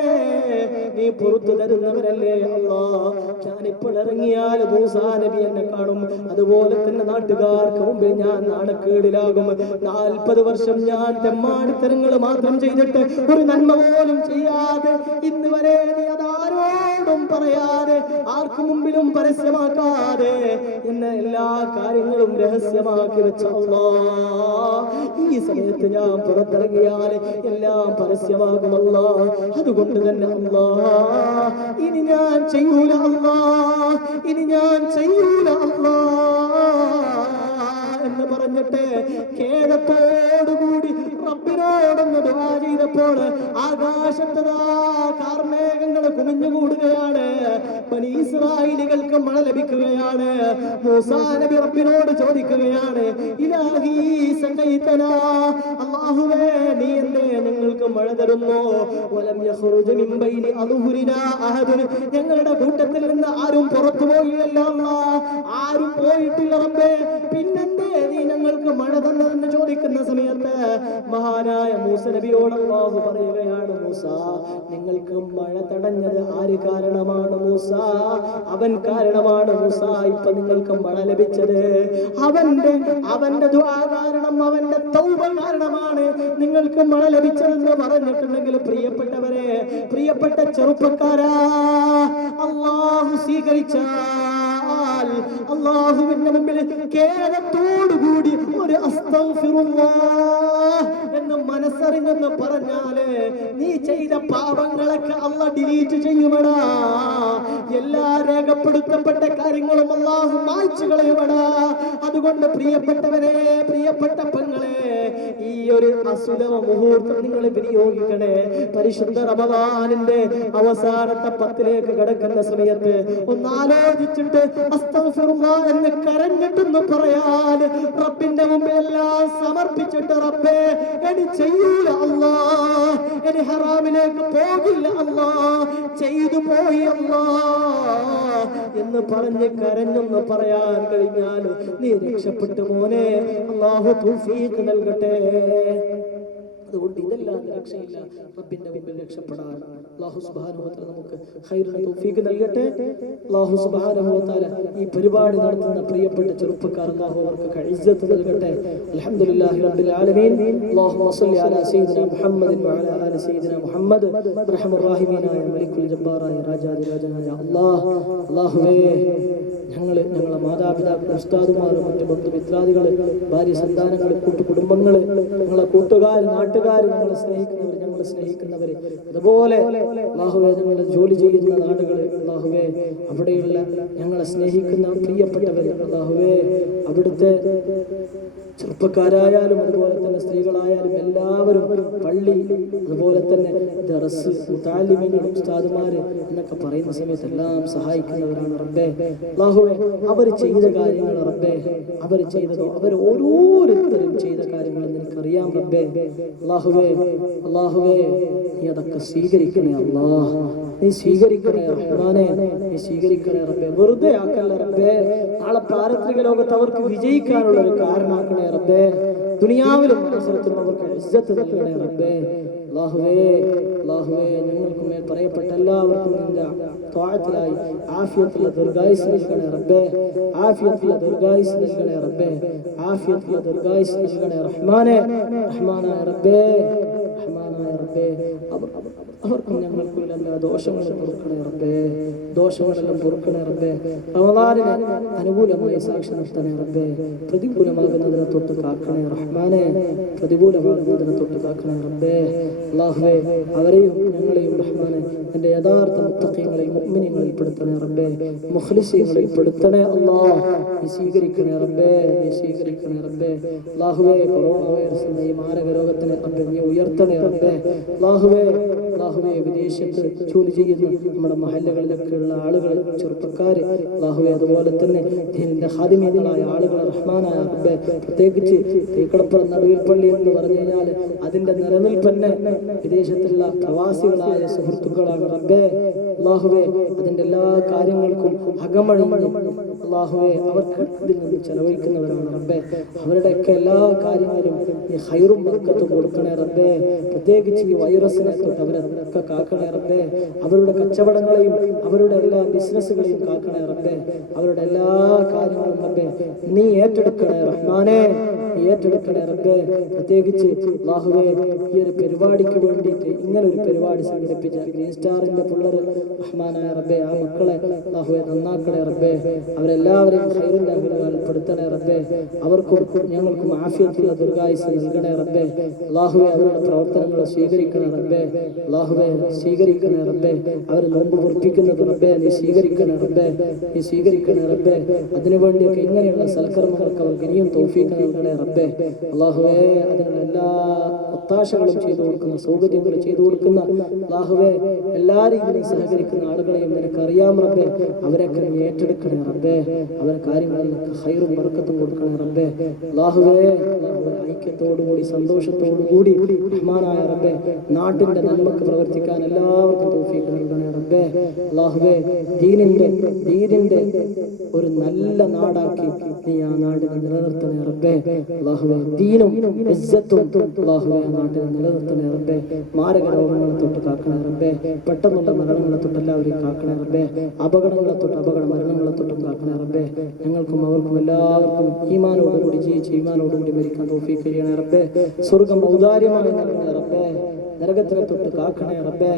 നീ പുറത്തു തരുന്നവരല്ലേ അല്ലാഹ്. ഞാനിപ്പോൾ ഇറങ്ങിയാൽ മൂസാ നബി എന്നെ കാണും, അതുപോലെ തന്നെ നാട്ടുകാർക്ക് മുമ്പിൽ ഞാൻ നാണക്കേടിലാകും. 40 വർഷം ഞാൻ തെമ്മാടിത്തരങ്ങൾ മാത്രം ചെയ്തിട്ട് ഒരു നന്മ പോലും ചെയ്യാതെ ഇന്ന് വരെ നീ അതാരോടും പറയാതെ ആർക്കു മുമ്പിലും പരസ്യമാക്കാതെ എന്നെ എല്ലാ കാര്യങ്ങളും രഹസ്യമാക്കി വെച്ച അല്ലാഹ്, ഈ സമയത്ത് ഞാൻ പുറത്തിറങ്ങിയാൽ എല്ലാം പരസ്യമാകുമല്ല. അതുകൊണ്ട് തന്നെ അല്ലാഹ് ഇനി ഞാൻ ചെയ്യൂല അല്ലാഹ്, ഇനി ഞാൻ ചെയ്യൂല അല്ലാഹ് എന്ന് പറഞ്ഞിട്ട് ഖേദത്തോടുകൂടി റബ്ബിനോടൊന്ന് ദുആ ചെയ്തപ്പോൾ ആകാശത്തതാ കാർമേഘങ്ങൾ കുമിഞ്ഞുകൂടുകയാണ്. ബനി ഇസ്രായേലികൾക്ക് മഴ ലഭിക്കുകയാണ്. മൂസാ നബി റബ്ബിനോട് ചോദിക്കുകയാണ്, ഇലാഹി സഖൈതനാ, അല്ലാഹുവേ നീ എന്തേ ഞങ്ങൾക്ക് മഴ തരുന്നു? വലം യഖ്റുജ മിൻ ബൈനി അദ്ഹുരിനാ അഹദുൻ, ഞങ്ങളുടെ കൂട്ടത്തിൽ നിന്ന് ആരും പുറത്തു പോയില്ല അല്ലാഹ്, ആരും പോയിട്ടില്ല റബ്ബേ, പിന്നെന്തേ നീ ഞങ്ങൾക്ക് മഴ തന്നതെന്ന് ചോദിക്കുന്ന സമയത്ത് മഹാനായ മൂസ നബിയോട് അല്ലാഹു പറയുകയാണ്, മൂസ നിങ്ങൾക്ക് മഴ തടഞ്ഞത് ആര് കാരണമാണ് മൂസ? അവൻ കാരണമാണ് മൂസ ഇപ്പൊ നിങ്ങൾക്ക് മഴ ലഭിച്ചത്. അവന്റെ ദുആ കാരണം, അവന്റെ തൗബ കാരണമാണ് നിങ്ങൾക്ക് മഴ ലഭിച്ചതെന്ന് പറഞ്ഞിട്ടുണ്ടെങ്കിൽ പ്രിയപ്പെട്ടവരെ, പ്രിയപ്പെട്ട ചെറുപ്പക്കാരാ, അല്ലാഹു സ്വീകരിച്ചാൽ അല്ലാഹുവിന്റെ മുമ്പിൽ ഖേദത്തോടുകൂടി ഒരു അസ്തഗ്ഫിറുല്ലാഹ് എന്ന് മനസ്സറിഞ്ഞെന്ന് പറഞ്ഞാല് നീ ചെയ്ത പാപങ്ങളൊക്കെ അല്ലാഹ് ഡിലീറ്റ് ചെയ്യുമടാ. എല്ലാ രേഖപ്പെടുത്തപ്പെട്ട കാര്യങ്ങളും അല്ലാഹു മായ്ച്ചു കളയുമടാ. അതുകൊണ്ട് പ്രിയപ്പെട്ടവരെ, പ്രിയപ്പെട്ട പെങ്ങളെ, ഈ ഒരു അസുലഭ മുഹൂർത്തം നിങ്ങൾ വിനിയോഗിക്കണേ. പരിശുദ്ധ റമദാനിന്റെ അവസാനത്തെ 10ലേക്ക് കടക്കുന്ന സമയത്ത് ഒന്നാലോചിച്ചിട്ട് അസ്തഗ്ഫിറുല്ലാഹ് എന്ന് കരഞ്ഞിട്ടൊന്ന് പറയാൻ, റബ്ബിന്റെ മുമ്പിൽ എല്ലാം സമർപ്പിച്ചിട്ട് റബ്ബേ എനി ചെയ്യൂല അല്ലാഹ്, എനി ഹറാമിലേക്ക് പോകില്ല അല്ലാഹ്, ചെയ്തു പോയി അല്ലാഹ് എന്ന് പറഞ്ഞ് കരഞ്ഞൊന്ന് പറയാൻ കഴിഞ്ഞാൽ നീ രക്ഷപ്പെട്ടു മോനെ. അല്ലാഹു തൗഫീഖ് നൽകട്ടെ. അതുകൊണ്ട് ഇതെല്ലാം രക്ഷയില്ല, റബ്ബിന്റെ മുമ്പിൽ രക്ഷപ്പെടാൻ അല്ലാഹു സുബ്ഹാനഹു വ തആല നമുക്ക് ഖൈറിന് തൗഫീഖ് നൽകട്ടെ. അല്ലാഹു സുബ്ഹാനഹു വ തആല ഈ പരിപാടി നടത്തുന്ന പ്രിയപ്പെട്ട ചെറുപ്പക്കാർ അല്ലാഹു അവർക്ക് ഇസ്സത്ത് നൽകട്ടെ. അൽഹംദുലില്ലാഹി റബ്ബിൽ ആലമീൻ. അല്ലാഹുമ്മ സ്വല്ലി അലാ സയ്യിദിനാ മുഹമ്മദിൻ വ അലാ ആലി സയ്യിദിനാ മുഹമ്മദ്. റഹ്മത്തുർ റഹീമീനായ മലിക്കുൽ ജബ്ബാറായ രാജാധിരാജനായ അല്ലാഹ്, അല്ലാഹുവേ ഞങ്ങളെ, ഞങ്ങളെ മാതാപിതാക്കൾ, ഉസ്താദുമാരും മറ്റു ബന്ധുമിത്രാദികള്, ഭാര്യ സന്താനങ്ങൾ, കൂട്ടുകുടുംബങ്ങള്, ഞങ്ങളെ കൂട്ടുകാർ, നാട്ടുകാർ, ഞങ്ങളെ സ്നേഹിക്കുന്നവർ, ഞങ്ങളെ സ്നേഹിക്കുന്നവര്, അതുപോലെ അല്ലാഹുവേ ഞങ്ങളെ ജോലി ചെയ്യുന്ന നാടുകൾ, അല്ലാഹുവേ അവിടെയുള്ള ഞങ്ങളെ സ്നേഹിക്കുന്ന പ്രിയപ്പെട്ടവർ, അല്ലാഹുവേ അവിടുത്തെ ചെറുപ്പക്കാരായാലും അതുപോലെ തന്നെ സ്ത്രീകളായാലും എല്ലാവരും, പള്ളി, അതുപോലെ തന്നെ ദർസ്, മുതഅല്ലിമീങ്ങൾ, ഉസ്താദുമാര് എന്നൊക്കെ പറയുന്ന സമയത്ത് എല്ലാം സഹായിക്കുന്നവരാണ് റബ്ബേ. അല്ലാഹുവേ അവർ ചെയ്ത കാര്യങ്ങൾ റബ്ബേ, അവർ ചെയ്തതോ അവർ ഓരോരുത്തരും ചെയ്ത കാര്യങ്ങൾ നിനക്കറിയാം റബ്ബേ. അല്ലാഹുവേ, അല്ലാഹുവേ നീ അതൊക്കെ സ്വീകരിക്കണേ അല്ലാഹ്, നീ സ്വീകരിക്കണേ റഹ്മാനേ, നീ സ്വീകരിക്കണേ റബ്ബേ. വെറുതെ ആക്കല്ല റബ്ബേ, നാളെ പാരത്രിക ലോകത്ത് അവർക്ക് വിജയിക്കാനുള്ള ഒരു കാരണമാക്കണേ റബ്ബേ. ദുനിയാവിലും അവസരത്തിലും അവർക്ക് ഇസ്സത്ത് നൽകണേ റബ്ബേ. അല്ലാഹുവേ ഞങ്ങൾക്ക് മേൽ പറയപ്പെട്ട എല്ലാവർക്കും നിന്റെ ത്വാഅത്തിലായി ആഫിയത്തുള്ള ദീർഘായുസ് നൽകണേ റബ്ബേ, ആഫിയത്തുള്ള ദീർഘായുസ് നൽകണേ റബ്ബേ, ആഫിയത്തുള്ള ദീർഘായുസ് നൽകണേ റഹ്മാനായ റബ്ബേ. അവർക്കും ഞങ്ങൾക്കും എല്ലാ ദോഷങ്ങളും പൊറുക്കണേ റബ്ബേ, ദോഷങ്ങളെല്ലാം പൊറുക്കണേ റബ്ബേ. റമദാനിന് അനുകൂലമായി സാക്ഷി നിർത്തണേ റബ്ബേ, പ്രതികൂലമാകുന്നതിനെ തൊട്ട് കാക്കണേ റഹ്മാനെ, പ്രതികൂലമാകുന്നതിനെ തൊട്ട് കാക്കണേ റബ്ബേ. അല്ലാഹുവേ അവരെയും ഞങ്ങളെയും റഹ്മാനെ എൻ്റെ യഥാർത്ഥ മുത്തഖീങ്ങളിൽ മുഅ്മിനീങ്ങളിൽ പെടുത്തണേ റബ്ബേ, മുഖ്ലിസീങ്ങളിൽ പെടുത്തണേ അല്ലാഹ്. നീ സ്വീകരിക്കണേ റബ്ബേ, നീ സ്വീകരിക്കണേ റബ്ബേ. അല്ലാഹുവേ കൊറോണ വൈറസ് എന്ന ഈ മാരക രോഗത്തിനെ റബ്ബേ നീ ഉയർത്തണേ റബ്ബേ. അല്ലാഹുവേ വിദേശത്ത് ജോലി ചെയ്യുന്ന നമ്മുടെ മഹല്ലകളിലൊക്കെയുള്ള ആളുകൾ, ചെറുപ്പക്കാര് അല്ലാഹുവേ, അതുപോലെ തന്നെ ദീനിന്റെ ഖാദിമീങ്ങളായ ആളുകൾ റഹ്മാനായ റബ്ബേ, പ്രത്യേകിച്ച് തേക്കടപ്പുറം നടുവിൽ പള്ളി എന്ന് പറഞ്ഞു കഴിഞ്ഞാൽ അതിന്റെ നിലനിൽപ്പന്നെ വിദേശത്തുള്ള പ്രവാസികളായ സുഹൃത്തുക്കളാണ് റബ്ബേ. അല്ലാഹുവേ അതിന്റെ എല്ലാ കാര്യങ്ങൾക്കും അകമഴിഞ്ഞ് അല്ലാഹുവേ അവർക്ക് ഇതിൽ നിന്ന് ചെലവഴിക്കുന്നവരാണ് റബ്ബേ. അവരുടെയൊക്കെ എല്ലാ കാര്യങ്ങളും നീ ഖൈറും ബർക്കത്തും കൊടുക്കണേ റബ്ബേ. പ്രത്യേകിച്ച് ഈ വൈറസിനെ തൊട്ട് അവരൊക്കെ കാക്കണേ റബ്ബേ. അവരുടെ കച്ചവടങ്ങളെയും അവരുടെ എല്ലാ ബിസിനസ്സുകളെയും കാക്കണേ റബ്ബേ. അവരുടെ എല്ലാ കാര്യങ്ങളും റബ്ബേ നീ ഏറ്റെടുക്കണേ റഹ്മാനെ, നീ ഏറ്റെടുക്കണേ റബ്ബേ. പ്രത്യേകിച്ച് അല്ലാഹുവേ ഈ ഒരു പരിപാടിക്ക് വേണ്ടിയിട്ട് ഇങ്ങനെ ഒരു പരിപാടി സംഘടിപ്പിച്ച ഗ്രീൻ സ്റ്റാറിന്റെ പിള്ളേർ റഹ്മാനായ റബ്ബേ, ആ മക്കളെ അല്ലാഹുവേ നന്നാക്കണേ റബ്ബേ. അവരെല്ലാവരെയും ഖൈറിന്റെ അകലങ്ങളിൽ പെടുത്തണേ റബ്ബേ. അവർക്കും ഞങ്ങൾക്കും ആഫിയത്തുള്ള ദീർഘായുസ് നൽകണേ റബ്ബേ. അല്ലാഹുവേ അവരുടെ പ്രവർത്തനങ്ങൾ സ്വീകരിക്കണേ റബ്ബേ, അല്ലാഹുവേ സ്വീകരിക്കണേ റബ്ബേ. അവർ നോമ്പ് പൊറപ്പിക്കുന്നത് റബ്ബേ നീ സ്വീകരിക്കണേ റബ്ബേ, നീ സ്വീകരിക്കണേ റബ്ബേ. അതിനുവേണ്ടിയൊക്കെ ഇങ്ങനെയുള്ള സൽക്കർമ്മങ്ങൾക്ക് അവർക്ക് ഇനിയും തൗഫീഖ് നൽകണേ റബ്ബേ. അല്ലാഹുവേ അതിനുള്ള എല്ലാ ഒത്താശകളും ചെയ്തു കൊടുക്കുന്ന, സൗകര്യങ്ങൾ ചെയ്തു കൊടുക്കുന്ന അല്ലാഹുവേ എല്ലാ രീതിയിലും സഹകരിക്കുന്ന ആളുകളെയും നിനക്കറിയാം റബ്ബേ. അവരൊക്കെ നീ ഏറ്റെടുക്കണേ റബ്ബേ. അവരുടെ കാര്യങ്ങളിലൊക്കെ ഖൈറും ബർക്കത്തും കൊടുക്കണേ റബ്ബേ. അല്ലാഹുവേ ഐക്യത്തോടുകൂടി സന്തോഷത്തോടുകൂടി റഹ്മാനായ റബ്ബേ നാട്ടിന്റെ നന്മക്ക് പ്രവർത്തിക്കാൻ എല്ലാവർക്കും തൗഫീഖ് നൽകണേ റബ്ബേ. അല്ലാഹുവേ ദീനിന്റെ ഒരു നല്ല നാടാക്കി നീ ആ നാടിനെ നിലനിർത്തണേ റബ്ബേ. അല്ലാഹുവേ ദീനും ഇസ്സത്തും അല്ലാഹുവേ ആ നാട്ടിനെ നിലനിർത്തണേ റബ്ബേ. മാരക രോഗങ്ങളെ തൊട്ട് കാക്കണേ റബ്ബേ. പെട്ടെന്നുള്ള മരണങ്ങളെ തൊട്ട് എല്ലാവരെയും കാക്കണേ റബ്ബേ. അപകടങ്ങളെ തൊട്ട് അപകട മരണങ്ങളെ തൊട്ടും കാക്കണേ റബ്ബേ. ഞങ്ങൾക്കും അവർക്കും എല്ലാവർക്കും ഈമാനോടുകൂടി ജീവിച്ച് ഈമാനോടുകൂടി മരിക്കാൻ തൗഫീഖ് ചെയ്യണേ റബ്ബേ. സ്വർഗ്ഗം ഔദാര്യമായി നൽകണേ റബ്ബേ. നരകത്തിനെ തൊട്ട് കാക്കണേ റബ്ബേ.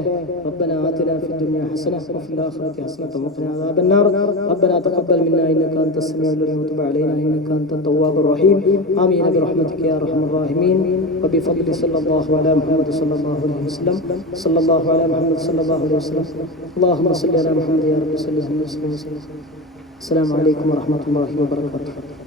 ربنا آتنا في الدنيا حسنة وفي الآخرة حسنة وقنا عذاب النار. ربنا تقبل منا إنك أنت السميع العليم وتب علينا إنك أنت التواب الرحيم. آمين برحمتك يا أرحم الراحمين. وبفضل صلى الله على محمد صلى الله عليه وسلم. صلى الله على محمد صلى الله عليه وسلم. اللهم صل على محمد يا رب صل وسلم. السلام عليكم ورحمة الله وبركاته.